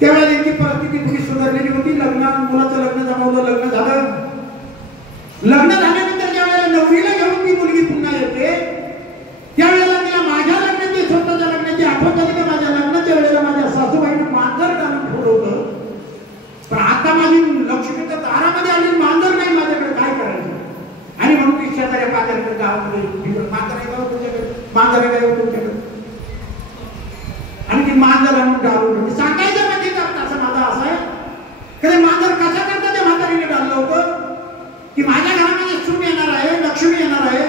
त्यावेळेला यांची परिस्थिती थोडी सुधारलेली होती. मुलाचं लग्न जमवलं, लग्न झालं. लग्न झाल्यानंतर ज्या वेळेला नवरीला घेऊन ती मुलगी पुन्हा येते त्यावेळेला तिला माझ्या लग्नाची, स्वतःच्या लग्नाची आठवण झाली का माझ्या लग्नाच्या वेळेला माझ्या सासूबाईनं मांजर घालून ठेवलं. पण आता माझी लक्ष्मी तर दारामध्ये आली, मांजर नाही माझ्याकडे, काय करायचं. आणि म्हणून ती शेजाऱ्या पाजाऱ्याकडे गावामध्ये मांजर आहे का तुमच्याकडे, मांजर आहे का तुमच्याकडे, आणि ती मांजर आणून डालून सांगायचं म्हणजे करता असं माझा असा आहे. कधी मांजर कशा करता त्या म्हातारीने डाललं होतं की माझ्या घरामध्ये सून येणार आहे, लक्ष्मी येणार आहे.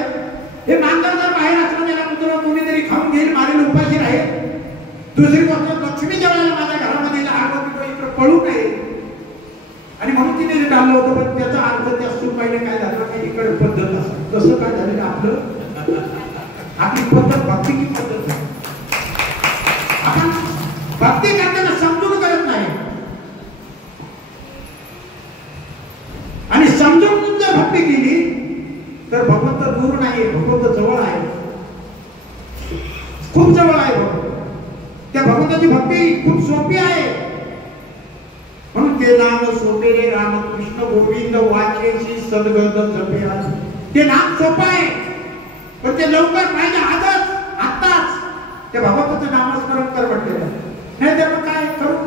हे मांजर जर बाहेर असलं त्याला कुत्रा कोणीतरी खाऊन घेईल, मारेल, उपाशी राहील. दुसरी गोष्ट, लक्ष्मीच्या वेळेला माझ्या घरामध्ये इकडे पळू नये. आणि म्हणून तिने जे डाललं होतं. पण त्याचा अर्थ त्या सूनबाईने काय झालं की इकडे पद्धत असं कसं काय झालेलं आपलं, आपली पद्धत भक्तीची पद्धत आहे. आपण भक्ती करताना समजून करत नाही, आणि समजून जर भक्ती केली तर भगवंत दूर नाही, भगवंत जवळ आहे, खूप जवळ आहे भगवंत. त्या भगवंताची भक्ती खूप सोपी आहे. म्हणून ते नाम सोपे रे रामकृष्ण गोविंद वाचेची सद्गत जपे. ते नाम सोपं आहे, पण ते लवकर पाहिजे आजच, आत्ताच. त्या भगवंताचं नामस्मरण कर म्हटलेलं नाही तर मग काय करू.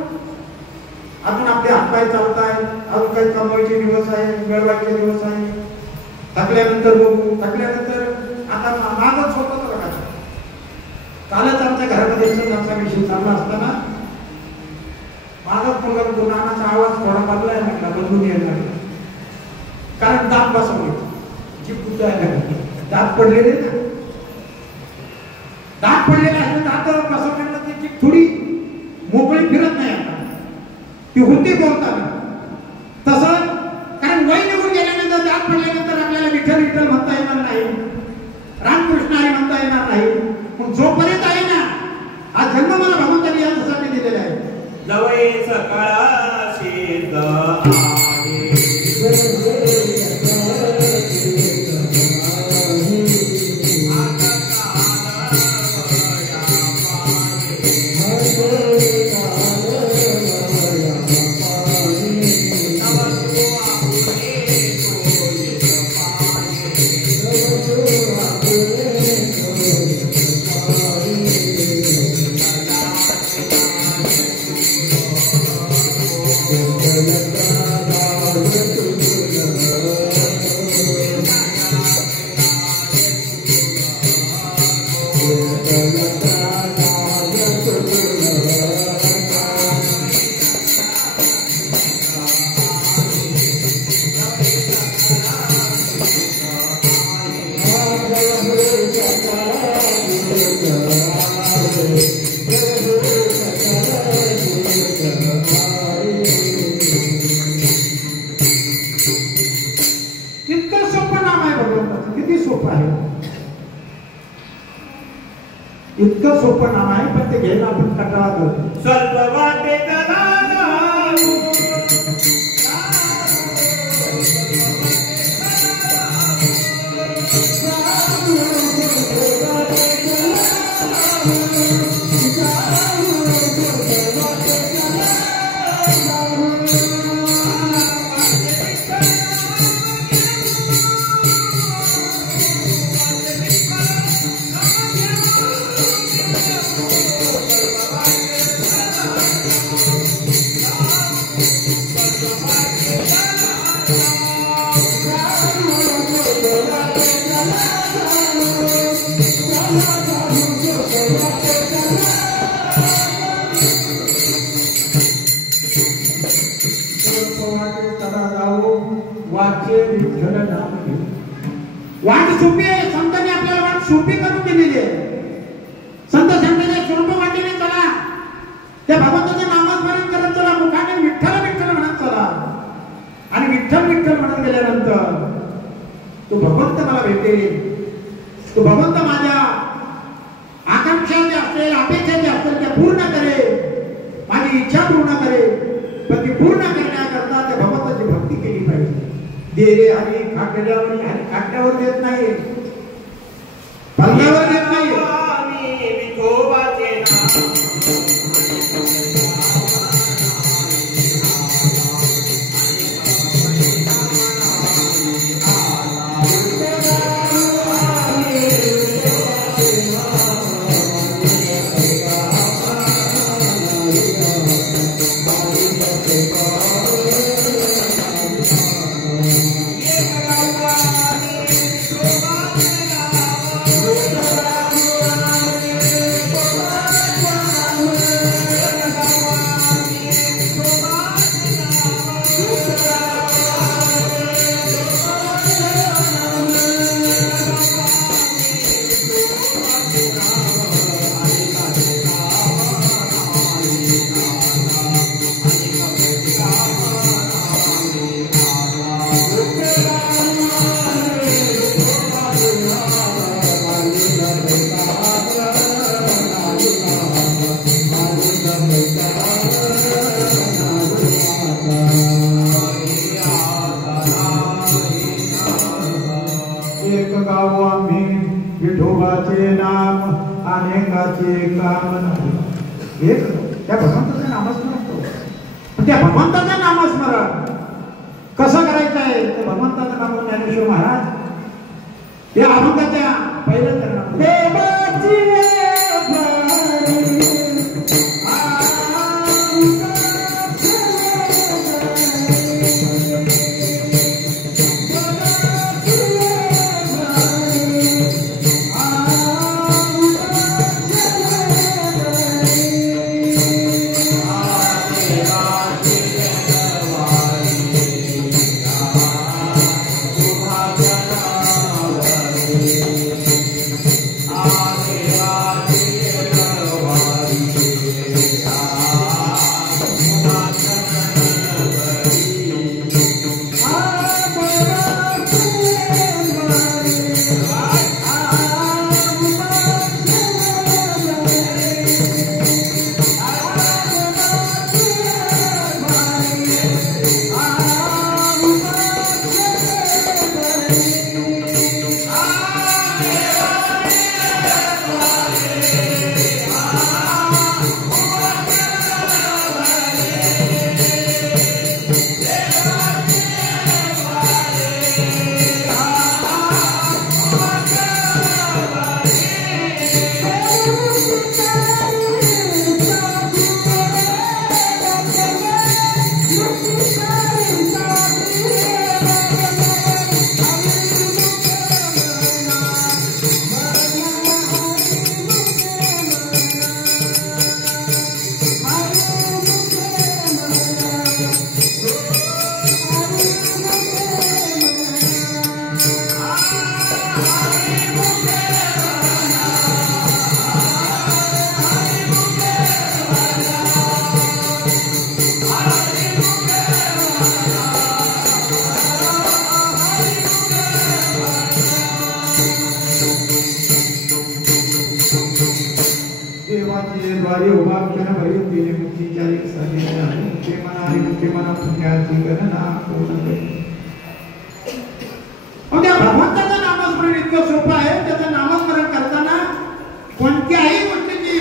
अजून आपले हातपाय चालत आहे, अजून काही कमवायचे दिवस आहे, मिळवायचे दिवस आहे. थकल्यानंतर बघू, थकल्यानंतर आता मागच होतं बघा. कालच आमच्या घरामध्ये आमचा विषय चालला असताना माझाच मुलगा तो नानाचा आवाज थोडा बदलाय म्हटला, बदलून यायला लागला. कारण दात बसवले, जी पुढचा आहे दात पडलेले ना, दात पडलेले आहे, दात बसवल्यानंतर त्याची थोडी मोकळी फिरत नाही. आता ती होती बोलताना तसं, कारण वय निघून गेल्यानंतर दात पडल्यानंतर आपल्याला विठ्ठल विठ्ठल म्हणता येणार नाही, रामकृष्ण हरी म्हणता येणार नाही. मग जोपर्यंत आहे ना, हा जन्म मला भगवंतांनी याच्यासाठी दिलेला आहे. जवळे सकाळाशी इतकं सोपं नाम आहे, पण ते घ्यायला आपण कंटाळा करतो. सर्व वाटे वाटे चला जाऊ वाचे विठ्ठल नाम घेऊ. वाट सोपी आहे. संतांनी आपल्याला वाट सोपी करून दिलेली आहे. संत सांगतात सोपं वाटेने चला. त्या भगवंताचं नामस्मरण करत चला. मुखाने विठ्ठल विठ्ठल म्हणत चला. आणि विठ्ठल विठ्ठल म्हणत गेल्यानंतर तो भगवंत मला भेटेल. तो भगवंत माझ्या आकांक्षा ज्या असतील अपेक्षा ज्या असतील त्या पूर्ण करेल. माझी इच्छा पूर्ण करेल. पण ती पूर्ण करण्याकरता त्या भगवंताची भक्ती केली पाहिजे. दे रे हरी खाकड्यावर हरी खाकड्यावर देत नाही. पल्ल्यावर देत नाही. विठोबाचे नाम अनेकाचे काम नाही. एक त्या भगवंताचं नामस्मरण करतो. पण त्या भगवंताचं नामस्मरण कसं करायचं आहे. त्या भगवंताचं नाम ज्ञानेश्वर महाराज या अभंगाच्या पहिल्या चरणात देवाची द्वारे उभा केला भरी केले मुक्तीच्या एक साधनेला मुख्य मना पुण्याची गणना पूर्ण केली. त्या भगवंताचं नामस्मरण इतकं सोपं आहे. त्याचं नामस्मरण करताना कोणत्याही गोष्टीची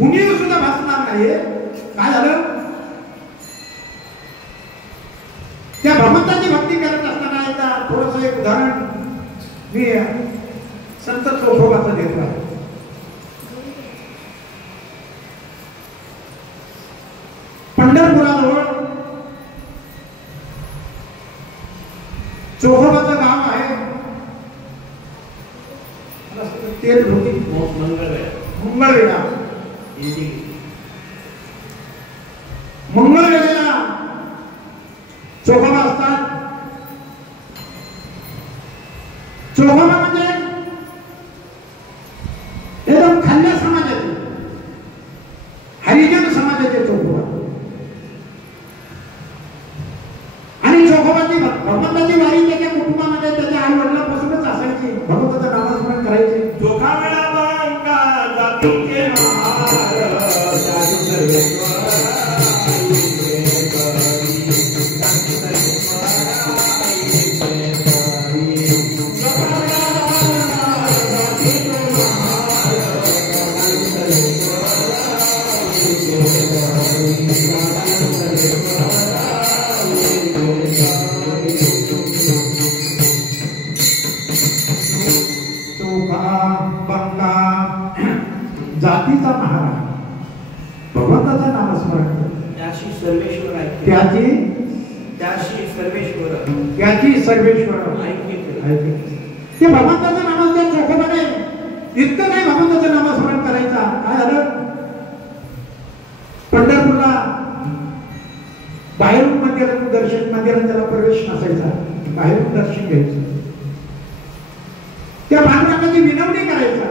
उणीव सुद्धा भासणार नाही. काय झालं. त्या भगवंताची भक्ती करत असताना एकदा थोडंसं एक उदाहरण मी संत चोखोबाचं देतो आहे. पंढरपुराजवळ चोखोबाचं गाव आहे. तेल होती मंगळवेढा. मंगळवेढेला चोखोबा असतात. चोखोबा म्हणजे एकदम खाल्ल्या समाजाचे, हरिजन समाजाचे चोखोबा. आणि चोखोबाची भगवंताची वारी त्याच्या कुटुंबामध्ये त्याच्या आई वडिलांपासूनच असायची. भगवंताचं नामस्मरण करायचे. चोखा वेळा बांका जातीचे महार जाती सर्वेश्वर जातीचा महाराज भगवंताचं नामस्मरण त्याशी सर्वेश्वर ऐकते. त्याची सर्वेश्वर ऐकते. ते भगवंताचं नाम त्या चोखोबाने इतकं नाही भगवंताचं नामस्मरण करायचा. काय झालं, पंढरपूरला बाहेरून मंदिरात त्याला प्रवेश नसायचा. बाहेरून दर्शन घ्यायचं. त्या पांडुरंगाची विनवणी करायचा.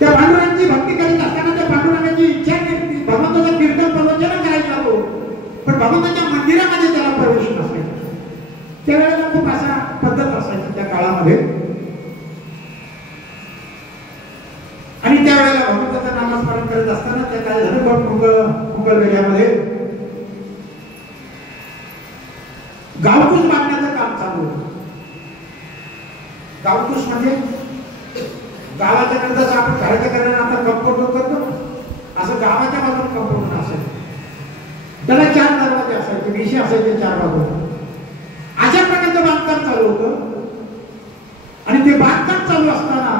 त्या पांडुरंगाची भक्ती करीत असताना त्या पांडुरंगाची इच्छा केली भगवंताचं कीर्तन प्रवचन करायचा तो, पण भगवंताच्या मंदिरामध्ये त्याला प्रवेश नसायचा. त्यावेळेला खूप असा पद्धत असायची त्या काळामध्ये. आणि त्यावेळेला भगवंताचं नामस्मरण करत असताना त्या काय झालं, मंगलवेढ्यामध्ये गावकुस बांधण्याचं काम चालू होतं. गावकुस म्हणजे गावाच्या नंतर आपण घराच्या करण्याला आता कंपाऊंड करतो, असं गावाच्या बाजूला कंपाऊंड असायचं. त्याला 4 दरवाजे असायचे, विषय असायचे 4 बाजूला. अशा प्रकारचं बांधकाम चालू होतं. आणि ते बांधकाम चालू असताना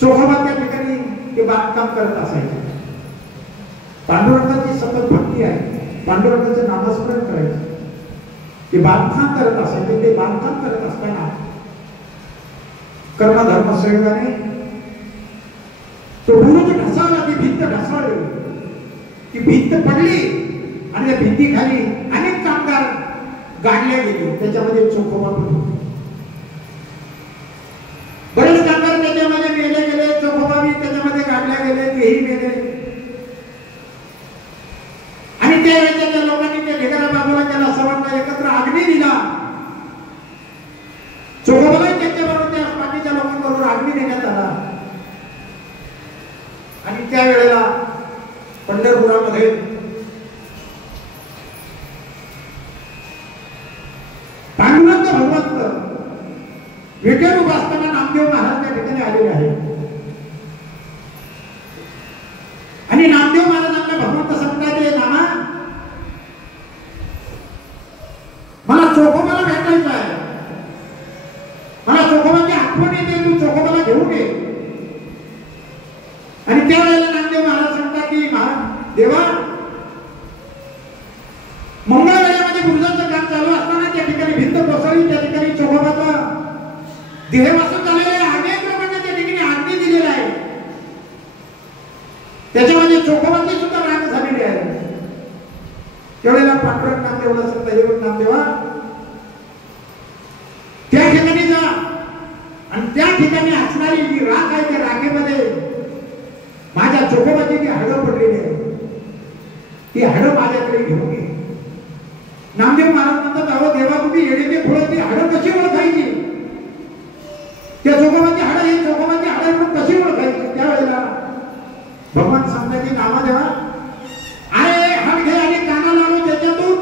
चोखोबा त्या ठिकाणी ते बांधकाम करत असायचे. पांडुरंगाची सतत भक्ती आहे, पांडुरंगाचं नामस्मरण करायचं. ते बांधकाम करत असायचे. ते बांधकाम करत असताना कर्मधर्म संयोगाने तो बुरुज ढसावला, ती भिंत ढसावली, ती भिंत पडली आणि त्या भिंतीखाली अनेक कामगार गाडले गेले. त्याच्यामध्ये चोखोबा पण होते. बरेच कामगार त्याच्यामध्ये मेले गेले. चोखोबा बी त्याच्यामध्ये गाडले गेले, तेही मेले. आणि त्यावेळेस त्या लोकांनी त्या ढिगारा बाजूला केला, सर्वांना एकत्र अग्नी दिला. चोखोबाला त्यांच्याबरोबर त्या बाकीच्या लोकांबरोबर अग्नी देण्यात आला. आणि त्यावेळेला पंढरपुरामध्ये पांडुरंग भगवंत विठ्ठल उभा असताना नामदेव महाराज त्या ठिकाणी आलेले आहेत. आणि नामदेव महाराजांना भगवंत सांगतात, नामा मला चोखोबाला भेटायचं आहे, मला चोखोबाची आठवण येते, तू चोखोबाला घेऊन ये. आणि त्यावेळेला नामदेव महाराज सांगतात की देवा, मंगळवेढ्यामध्ये बुरुजाचं काम चालू असताना त्या ठिकाणी भिंत कोसळली. त्या ठिकाणी चोखोबाचा देहवासून झालेला आहे. अनेक लोकांना त्या ठिकाणी अग्नी दिलेला आहे. त्याच्यामध्ये चोखोबाची सुद्धा राख झालेली आहे. त्यावेळेला पांडुरंग नामदेवला सांगता, हे नामदेवा, त्या ठिकाणी जा आणि त्या ठिकाणी असणारी जी राख आहे त्या राखेमध्ये माझ्या चोखोबाची जी हाडं पडलेली आहे, ती हाडं माझ्याकडे घेऊन ये. नामदेव महाराज म्हणतात, अहो देवा, तुम्ही येडे फुलाची हाडं कशी ओळखायची? त्या चोखोबाची हाडं ही चोखोबाची हाडं म्हणून कशी ओळखायची? त्यावेळेला भगवान सांगतात की नामदेवा, अरे हाड घे आणि काना लावून त्याच्यातून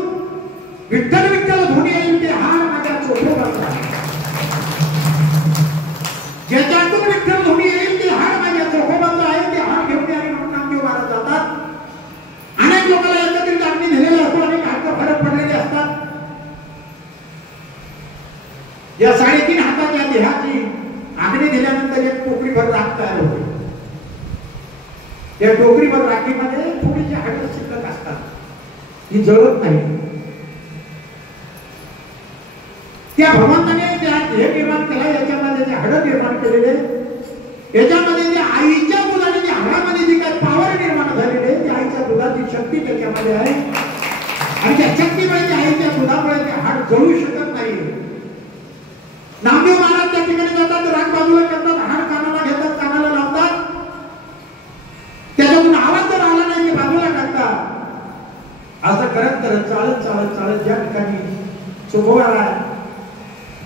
विठ्ठल विठ्ठल ध्वनी येईल. ते हाड माझ्या चोखोबाचा, ज्याच्यातून विठ्ठल ध्वनी येईल ते हाड माझ्या चोखोबाचं आहे. ते हाड घेऊन आणि म्हणून नामदेव महाराज जातात. अनेक लोकांना एकत्रित अग्नी दिलेला असतो, अनेक हात फरक पडलेले असतात. या 3.5 हाताच्या देहाची अग्नी दिल्यानंतर एक टोकरीभर राख तयार होते. या टोकरीभर राखीमध्ये थोडीशी हाडं शिल्लक असतात, ही जळत नाही. त्या भगवंताने त्या देह निर्माण केला, याच्यामध्ये जे हाडं निर्माण केलेले, याच्यामध्ये जे आईच्या मुलाने जे हाडामध्ये जी काही पावर निर्माण झालेली आहे, त्या आईच्या दुधाची शक्ती त्याच्यामध्ये आहे आणि त्या शक्तीमुळे आहे त्या दुधामुळे ते हाड जळू शकत नाही. नामदेव महाराज त्या ठिकाणी जातात, राग बाजूला करतात, हाड कानाला घेतात, कानाला लावतात, त्याच्यातून आवाज जर आला नाही की बाजूला टाकतात. असं करत करत चालत चालत चालत ज्या ठिकाणी चोखोबाला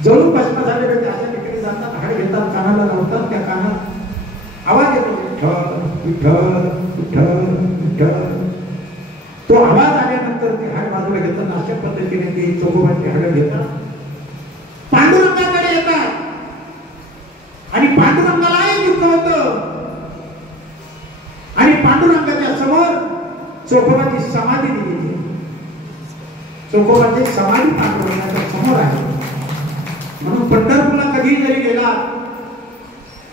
जळून भस्म झाले पाहिजे अशा ठिकाणी जातात, हाड घेतात, कानाला लावतात, त्या कानात आवाज येतो विठ्ठल विठ्ठल विठ्ठल विठ्ठल. तो आवाज आल्यानंतर ते हाड बाजूला घेतात. अशा पद्धतीने ते चोखोबाची हाड घेतात, पांडुरंगाकडे येतात आणि पांडुरंगालाही दुःख होतं आणि पांडुरंगाच्या समोर चोखोबाची समाधी दिली. चोखोबाची समाधी पांडुरंगाच्या समोर आहे. म्हणून पंढरपूरला कधी जरी गेला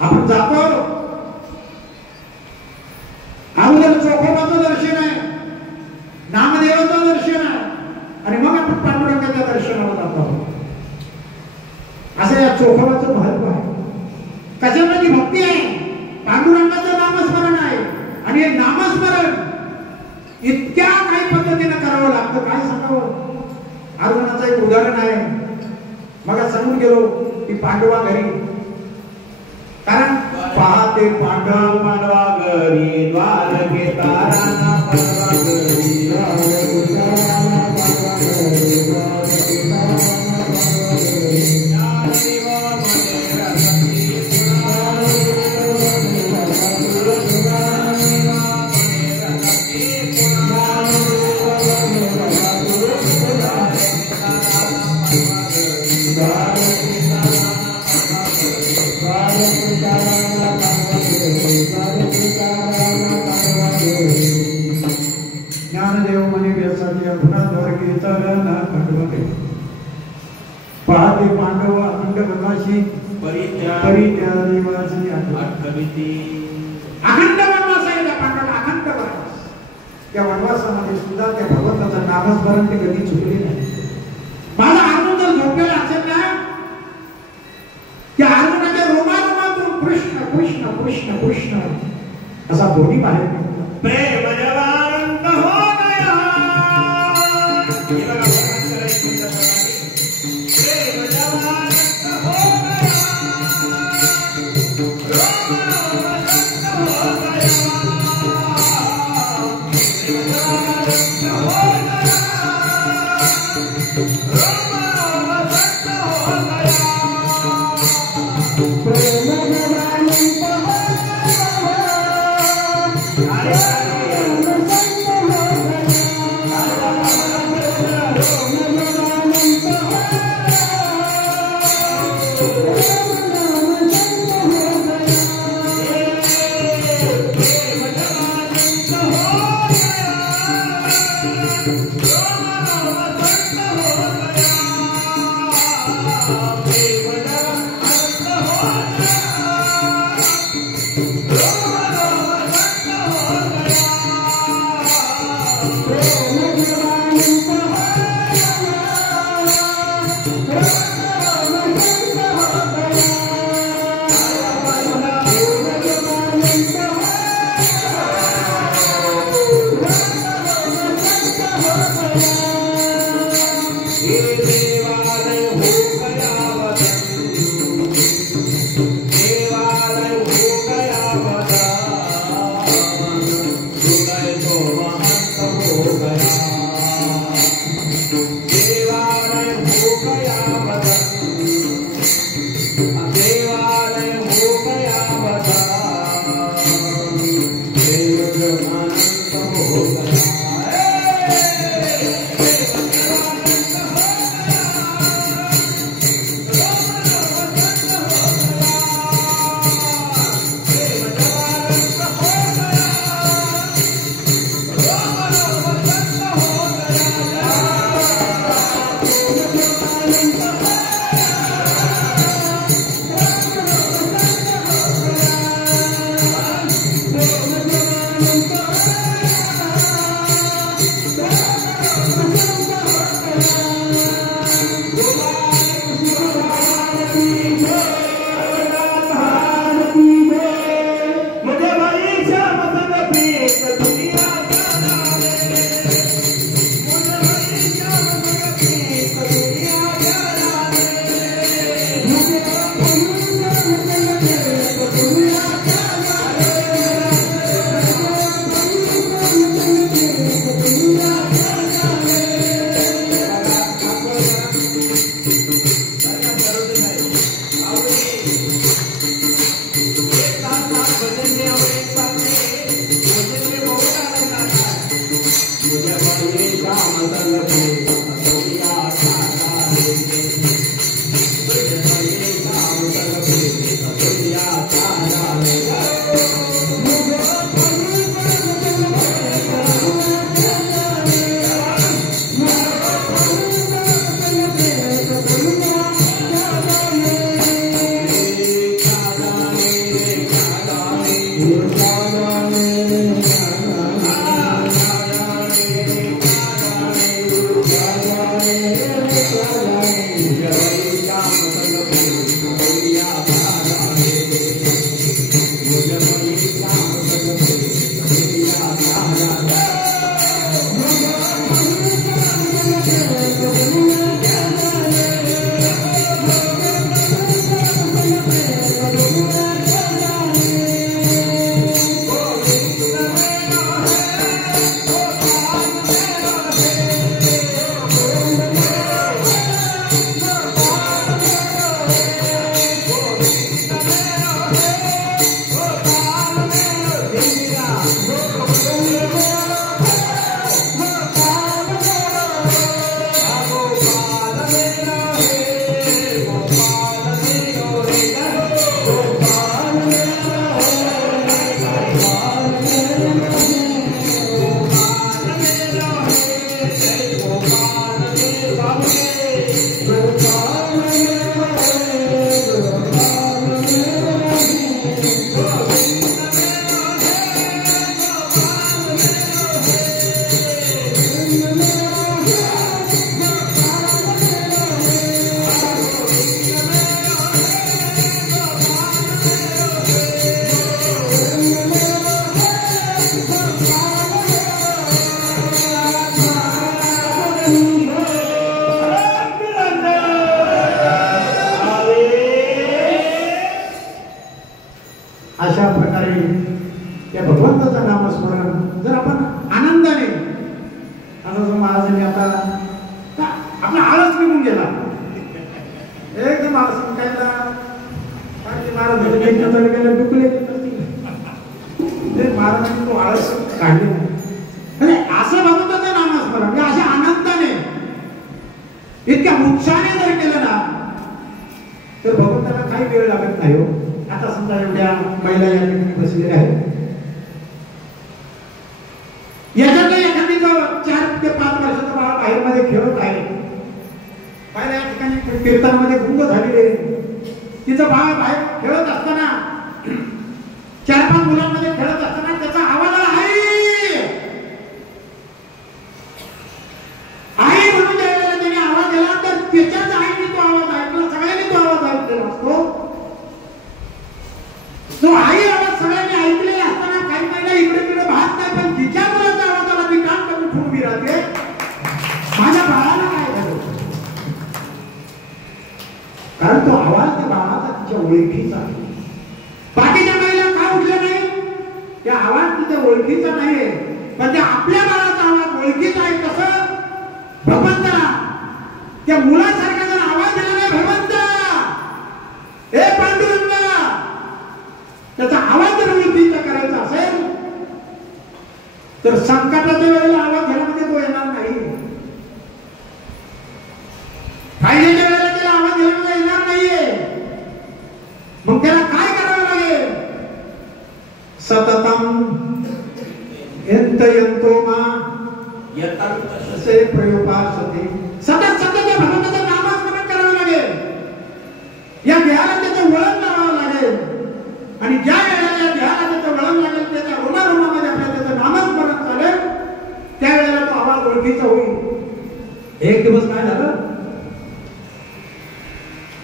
आपण जातो, अगोदर चोखोबाचं दर्शन आहे, नामदेवाचं दर्शन आहे आणि मग आपण पांडुरंगाच्या दर्शनाला जातो. असं या चोखोबाचं महत्व आहे. कशामध्ये भक्ती आहे, पांडुरंगाचं नामस्मरण आहे आणि हे नामस्मरण इतक्या काही पद्धतीने करावं लागतं. काय सांगावं, अर्जुनाचं एक उदाहरण आहे. मग सांगून गेलो की पांडवा घरी, कारण पहाते पांडवा घरी द्वार घेता राणा पांडवा घरी द्वार घेता राणा पांडवा घरी द्वार घेता राणा पांडवा घरी ज्ञानदेव म्हणे व्यासाची अभुनाद्वार घेता राणा पांडवा घरी. पाहते पांडव अखंड वनवासी परित्या देवाची आठविती. अखंड वनवास आहे त्या पांडवाला, अखंड वनवास. त्या वनवासामध्ये सुद्धा त्या भगवंताचं नामस्मरण ते कधी चुकले नाही. माझा अर्जुन जर झोपलेला असेल ना, त्या अर्जुनाच्या रोमारोमातून कृष्ण कृष्ण कृष्ण कृष्ण असा ध्वनी बाहेर निघतो. प्रेम जवांत हो गया. प्रेम जवांत हो गया. उत्साहाने जर केलं ना तर भगवंताला काही वेळ लागत नाही हो. आता समजा एवढ्या महिला या ठिकाणी बसलेल्या आहेत, याच्यातल्या एखादी 4 ते 5 वर्षाचा बाळ बाहेर मध्ये खेळत आहे, बाहेर या ठिकाणी कीर्तनामध्ये गुंग झालेले, तिचं बाळ बाहेर खेळत असताना 4-5 मुलांमध्ये खेळत असताना त्याचा आवाज आला, आई म्हणून ज्या वेळेला त्याने आवाज दिला तर त्याच्याच आईने तो आवाज ऐकला, सगळ्यांनी तो आवाज ऐकलेला असतो. तो आई आवाज सगळ्यांनी ऐकलेला असताना काही महिला इकडे तिकडे भात नाही, पण तिच्या मुलाचा आवाज आला, मी कान करून ठेवून उभी राहते, माझ्या बाळाला काय झालं. कारण तो आवाज त्या बाळाचा तिच्या ओळखीचा आहे. बाकीच्या महिला का उठल्या नाही, त्या आवाज तिच्या ओळखीचा नाहीये, पण त्या आपल्या बाळाचा आवाज ओळखीचा आहे. कसं भगवंता त्या मुलासारखा जर आवाज दिला नाही, भगवंता हे पांडुरंगा, त्याचा आवाज जर ओळखीचा करायचा असेल तर संकटाच्या वेळेला आवाज घेण्यामध्ये तो येणार नाही, फायद्याच्या वेळेला त्याला आवाज घेण्यामध्ये येणार नाहीये. मग त्याला काय करावं लागेल, सततम यंतो मा असे प्रयोपासते, सतत सतत या भगवंताचं नामस्मरण करावं लागेल, या देहाला त्याचं वळण लावावं लागेल. आणि ज्या वेळेला या देहाला त्याचं वळण लागेल, त्याच्या रोमारोमामध्ये आपल्या त्याचं नामस्मरण चालेल, त्यावेळेला तो आवाज ओळखीचा होईल. एक दिवस काय झालं,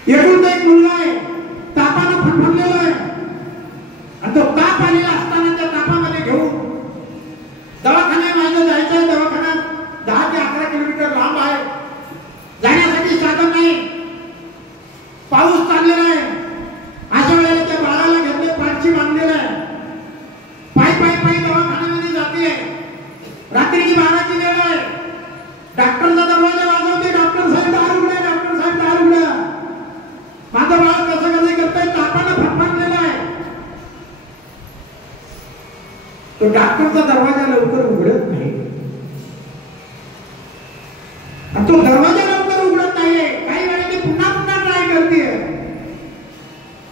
एकूण एक मुलगा आहे, तापानं फणफणलेला आहे, आणि तो ताप आलेला असताना त्या तापामध्ये घेऊन दवाखान्यामध्ये जायचं, दवाखान्यात 10 ते 11 किलोमीटर लांब आहे, जाण्यासाठी साधन नाही, पाऊस चाललेला आहे. अशा वेळेला त्या बाळाला घेतले, पाठची बांधलेला आहे, पायी दवाखान्यामध्ये जाते. रात्रीची 12ची वेळ आहे, डॉक्टरचा दरवाजा वाजवते, डॉक्टर साहेब दार उघडा, डॉक्टर साहेब दार उघडा. माझं बाळ कसं करतंय, तापानं फणफणलेला आहे. तो डॉक्टरचा दरवाजा लवकर उघडत नाही, आणि तो दरवाजा लवकर उघडत नाहीये. काही वेळेला पुन्हा ट्राय करते,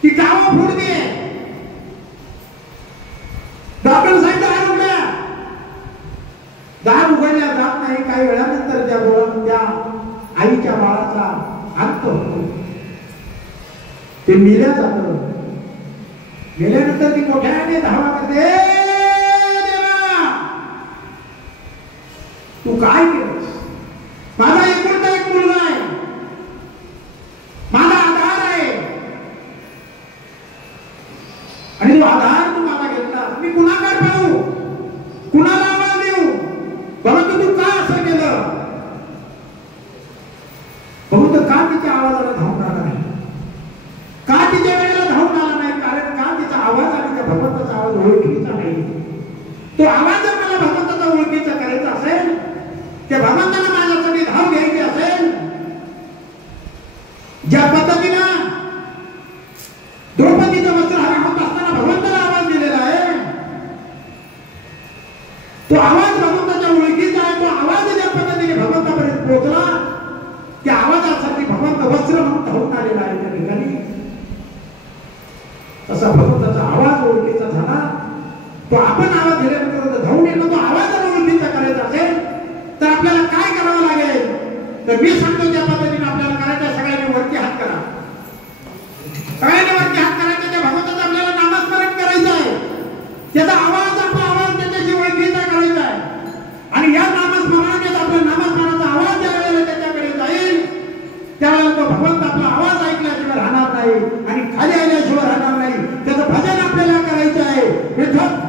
ती कावं फोडते, डॉक्टर साहेब दार उघडा, दार उघडल्या जात नाही. काही वेळानंतर त्या आईच्या बाळाचा अंत होतो, ते मेल्या जातं. मेल्यानंतर ती मोठ्याने धावा करते, देवा तू काय केलंस, माझा एकुलता एक मुलगा आहे, माझा आधार आहे, आणि तो आधार तू माझा घेतला, मी कुणाकडे पाहू, कुणाला आवाज देऊ, परंतु तू का असं केलं. बहुत का तिच्या आवाजाला धावून आला नाही, का तिच्या वेळेला धावून आला नाही, कारण का तिचा आवाज आणि त्या भगवंताचा आवाज ओळखीचा नाही. तो आवाज जर मला भगवंताचा ओळखीचा करायचा असेल, त्या भगवंताला माझ्यासाठी धाव घ्यायची असेल, ज्या पद्धतीनं द्रौपदीचं वस्त्रहरण होत असताना भगवंताला आवाज दिलेला आहे, तो आवाज भगवंताच्या ओळखीचा आहे. तो आवाज ज्या पद्धतीने भगवंतापर्यंत पोहोचला, त्या आवाजासाठी भगवंत वस्त्र म्हणून धावून आलेला आहे त्या ठिकाणी. तसा भगवंताचा आवाज ओळखीचा झाला, तो आपण आवाज दिल्यानंतर धावून येतो. तो आवाज जर ओळखीचा करायचा असेल तर आपल्याला काय करावं लागेल, तर मी सांगतो त्या पद्धतीने आपल्याला करायचं. सगळ्यांनी वरती हात करा, सगळ्यांनी वरती हात करायचे. त्या भगवंताचं आपल्याला नामस्मरण करायचं आहे, त्याचा आवाज आपला आवाज त्याच्याशी ओळखीचा करायचा आहे. आणि या नामस्मरणाने आपल्या नामस्मरणाचा आवाज ज्या वेळेला त्याच्याकडे जाईल, त्यावेळेला तो भगवंत आपला आवाज ऐकल्याशिवाय राहणार नाही, आणि खाली आल्याशिवाय राहणार नाही. त्याचं भजन आपल्याला करायचं आहे. Vitthal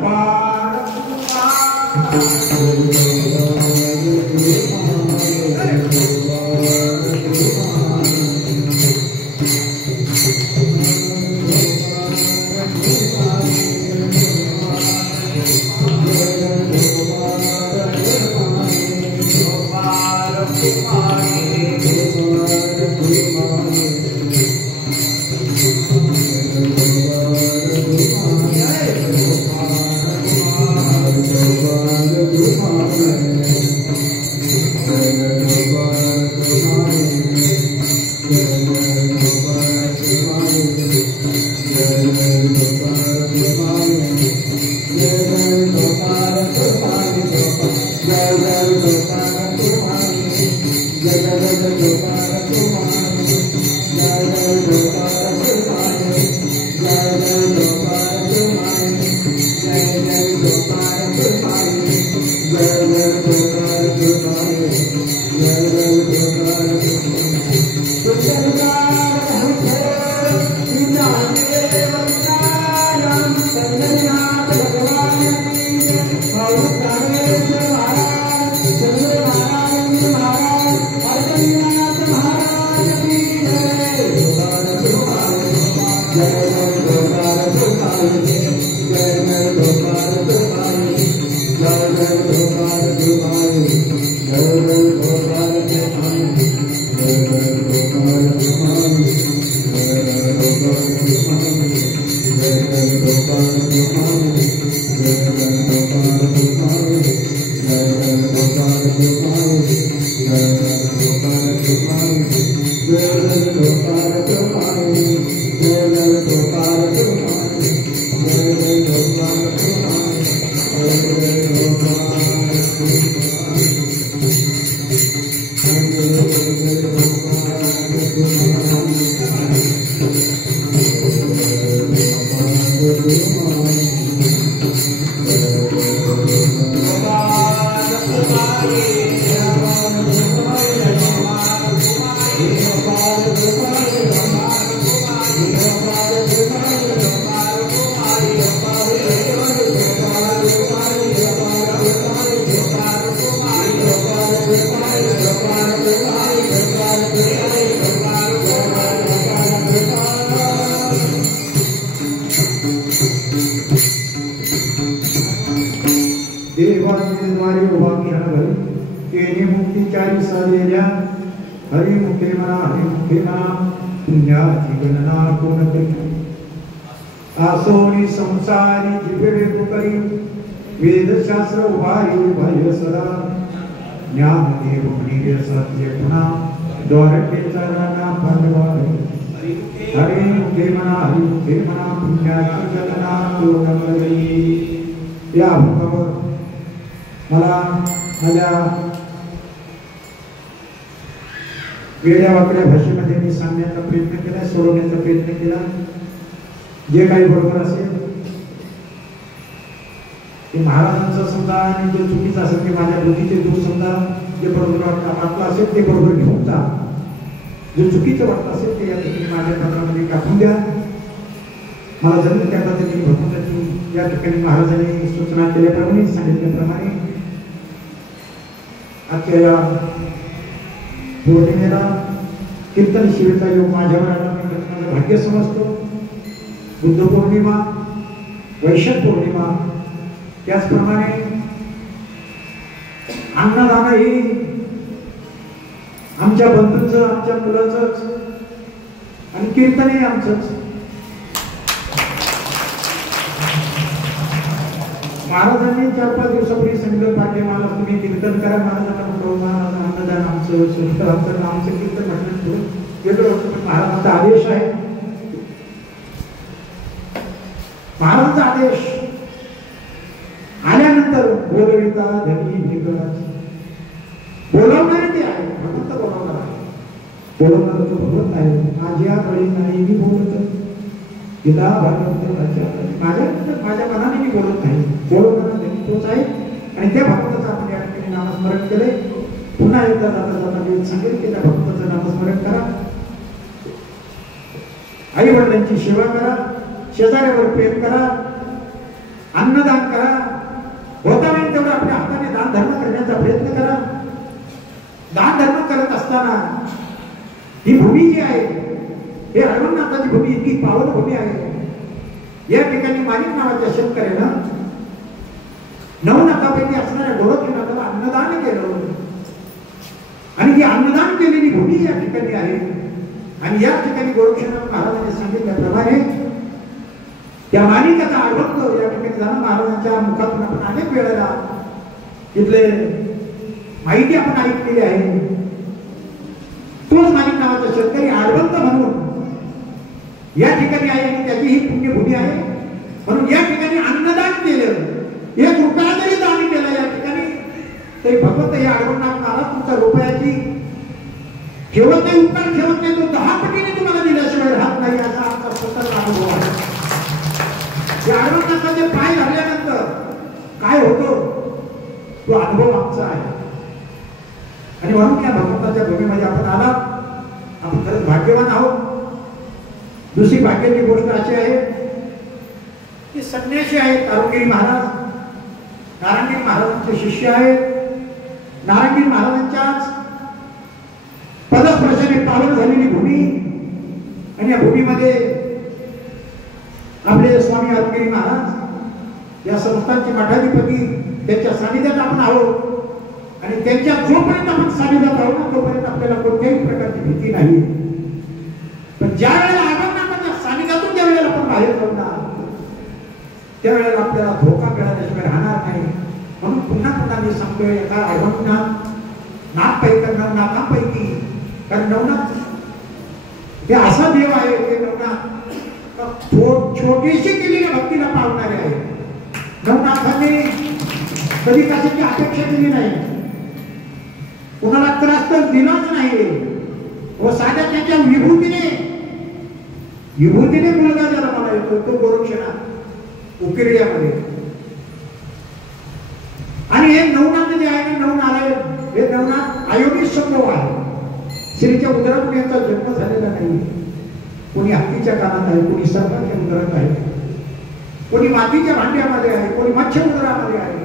Thank you. देवाद्वारे उभा क्षणभर केने मुक्तीचारी साधलेल्या हरिमुखे म्हणा हरिमुखे म्हणा पुण्याची गणना कोण करी आसोनी संसारी जिभे करी वेदशास्त्र उभारी बाह्य सदा ज्ञानदेव निव्य सत्य पुन्हा द्वारकेचा राणा पांडवा हरिमुखे म्हणा पुण्याची गणना कोण करी। या अभंगावर मला माझ्या वेड्या वाकड्या भाषेमध्ये मी सांगण्याचा प्रयत्न केला, सोडवण्याचा प्रयत्न केला। जे काही बरोबर असेल ते महाराजांचं समजा आणि जे चुकीचं असेल ते माझ्या बुद्धीचे दूर समजा, जे बरोबर वाटलं असेल ते बरोबर घेऊन जा, जे चुकीचं वाटलं असेल ते या ठिकाणी माझ्या पत्रामध्ये टाकून द्या। मला जमेल त्या पद्धतीने भगवंताची या ठिकाणी महाराजांनी सूचना केल्याप्रमाणे सांगितल्याप्रमाणे आजच्या या पौर्णिमेला कीर्तन शिवेचा योग माझ्यावर आला, मी भाग्य समजतो। बुद्ध पौर्णिमा, वैशाख पौर्णिमा, त्याचप्रमाणे अन्नदान ही आमच्या बंधूंचं, आमच्या मुलाचंच आणि कीर्तनही आमचंच। महाराजांनी 4-5 दिवसापूर्वी सांगितलं पाठे मला तुम्ही कीर्तन करा, महाराजांना म्हटलं अन्नदान आमचं, सुंदर आमचं कीर्तन म्हटलं थोडं वेगळं होतं, पण महाराजांचा आदेश आहे। महाराजांचा आदेश आल्यानंतर बोलविता धनी निकळाची, बोलवणारे ते आहे, भगवंत बोलवणार आहे, बोलवणार तो भगवंत आहे। माझ्या बळी नाही मी बोलत गीता भागवत माझ्या मनाने मी बोलत नाही, बोलवणारा धनी तोच आहे। आणि त्या भगवंताचं आपण या ठिकाणी नामस्मरण केले। पुन्हा एकदा जाता जाता मी सांगेल की त्या भगवंताचं नामस्मरण करा, आई वडिलांची सेवा करा, शेजाऱ्यावर प्रेम करा, अन्नदान करा, होता नाही तेवढं आपल्या हाताने दान धर्म करण्याचा प्रयत्न करा। दान धर्म करत असताना ही भूमी जी आहे, हे हनुमंताची भूमी इतकी पावन भूमी आहे। या ठिकाणी माणिक नावाच्या शेतकऱ्यानं 9 नाथापैकी असणाऱ्या गोरक्षनाथाला अन्नदान केलं आणि ती अन्नदान केलेली भूमी या ठिकाणी आहे। आणि या ठिकाणी गोरक्षनाथ महाराजांनी सांगितल्याप्रमाणे त्या माणिकाचा अभंग या ठिकाणी झाला। महाराजांच्या मुखातून आपण अनेक वेळेला तिथले माहिती आपण ऐकलेली आहे। तोच माणिक नावाचा शेतकरी अभंग म्हणून या ठिकाणी आहे आणि त्याची ही पुण्यभूमी आहे, म्हणून या ठिकाणी अन्नदान केलं, एक रुपया जरी दान केला या ठिकाणी तरी भगवंत या अडवणार महाराज तुमच्या रुपयाची ठेवत नाही, उपकार ठेवत नाही, तो 10 पटीने तुम्हाला दिल्याशिवाय राहत नाही, असा आमचा स्वतःचा अनुभव आहे। या अडवणाचे पाय धरल्यानंतर काय होतं तो अनुभव आमचा आहे। आणि म्हणून या भगवंताच्या भूमीमध्ये आपण आला, आपण खरंच भाग्यवान आहोत। दुसरी भाग्याची गोष्ट अशी आहे की संन्यासी आहेत तारुगिरी महाराज, नारायणगिरी महाराजांचे शिष्य आहेत। नारायणगिरी महाराजांच्याच पदस्पर्शाने पावन झालेली भूमी आणि या भूमीमध्ये आपले स्वामी अरुणगिरी महाराज या संस्थांचे मठाधिपती, त्यांच्या सानिध्यात आपण आहोत। आणि त्यांच्या जोपर्यंत आपण सानिध्यात आहोत ना तोपर्यंत आपल्याला कोणत्याही प्रकारची भीती नाही। पण ज्या वेळेला सानिध्यातून ज्या वेळेला आपण बाहेर पडणार त्यावेळेला आपल्याला धोका मिळाल्याशिवाय राहणार नाही। म्हणून पुन्हा पुन्हा मी मी सांगतोय एका अडवणनाथ नाथपैकी नवनाथांपैकी, कारण नवनाथ हे असा देव आहे, ते नवनाथ छोटीशी केलेल्या भक्तीला पावणारे आहे. नवनाथाने कधी कशाची अपेक्षा केली नाही, कुणाला त्रास तर दिलाच नाही. व साध्या त्याच्या विभूतीने मुलगा जन्माला येतो, तो गोरक्षनाथ उकिरड्यामध्ये. आणि हे नवनाथ जे आहे, नवनारायण हे नवनाथ आयोनिक संभव आहे. स्त्रीच्या उदरातून यांचा जन्म झालेला नाही. कोणी हत्तीच्या कानात आहे, कोणी सर्पाच्या उदरात आहे, कोणी मातीच्या भांड्यामध्ये आहे, कोणी मत्स्य उदरामध्ये आहे,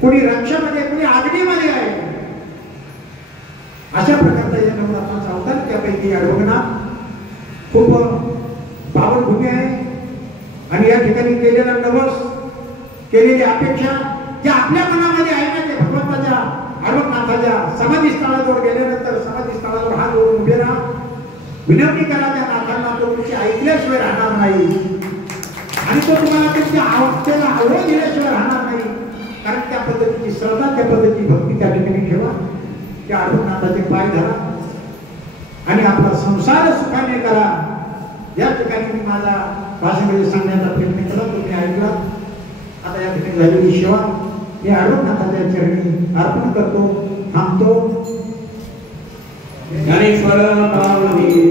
कोणी रक्षामध्ये, कोणी आग्नीमध्ये आहे. अशा प्रकारचा या नवनाथांचा अवतार. त्यापैकी अडवणनाथ खूप पावनभूमी आहे. आणि या ठिकाणी केलेला नवस, केलेली अपेक्षा ज्या आपल्या मनामध्ये आहे ना, ते भगवंताच्या अडवणनाथाच्या समाधी स्थळाजवळ गेल्यानंतर समाधी स्थळावर हात जोडून उभे राहा, विनवणी करा त्या नाथांना. तो तुमची ऐकल्याशिवाय राहणार नाही आणि तो तुम्हाला तुमच्या अवस्थेला आवड दिल्याशिवाय राहणार नाही. कारण त्या पद्धतीची श्रद्धा, त्या पद्धतीची भक्ती त्या ठिकाणी ठेवा. त्या अडवणनाथाचे पाय धरा आणि आपला संसार सुखाने करा. या ठिकाणी मी माझा भाषेमध्ये सांगण्याचा प्रयत्न केला, तुम्ही ऐकला. आता या ठिकाणी झालेली सेवा मी अडवणनाथाच्या चरणी अर्पण करतो, थांबतो. ज्ञानेश्वर माऊली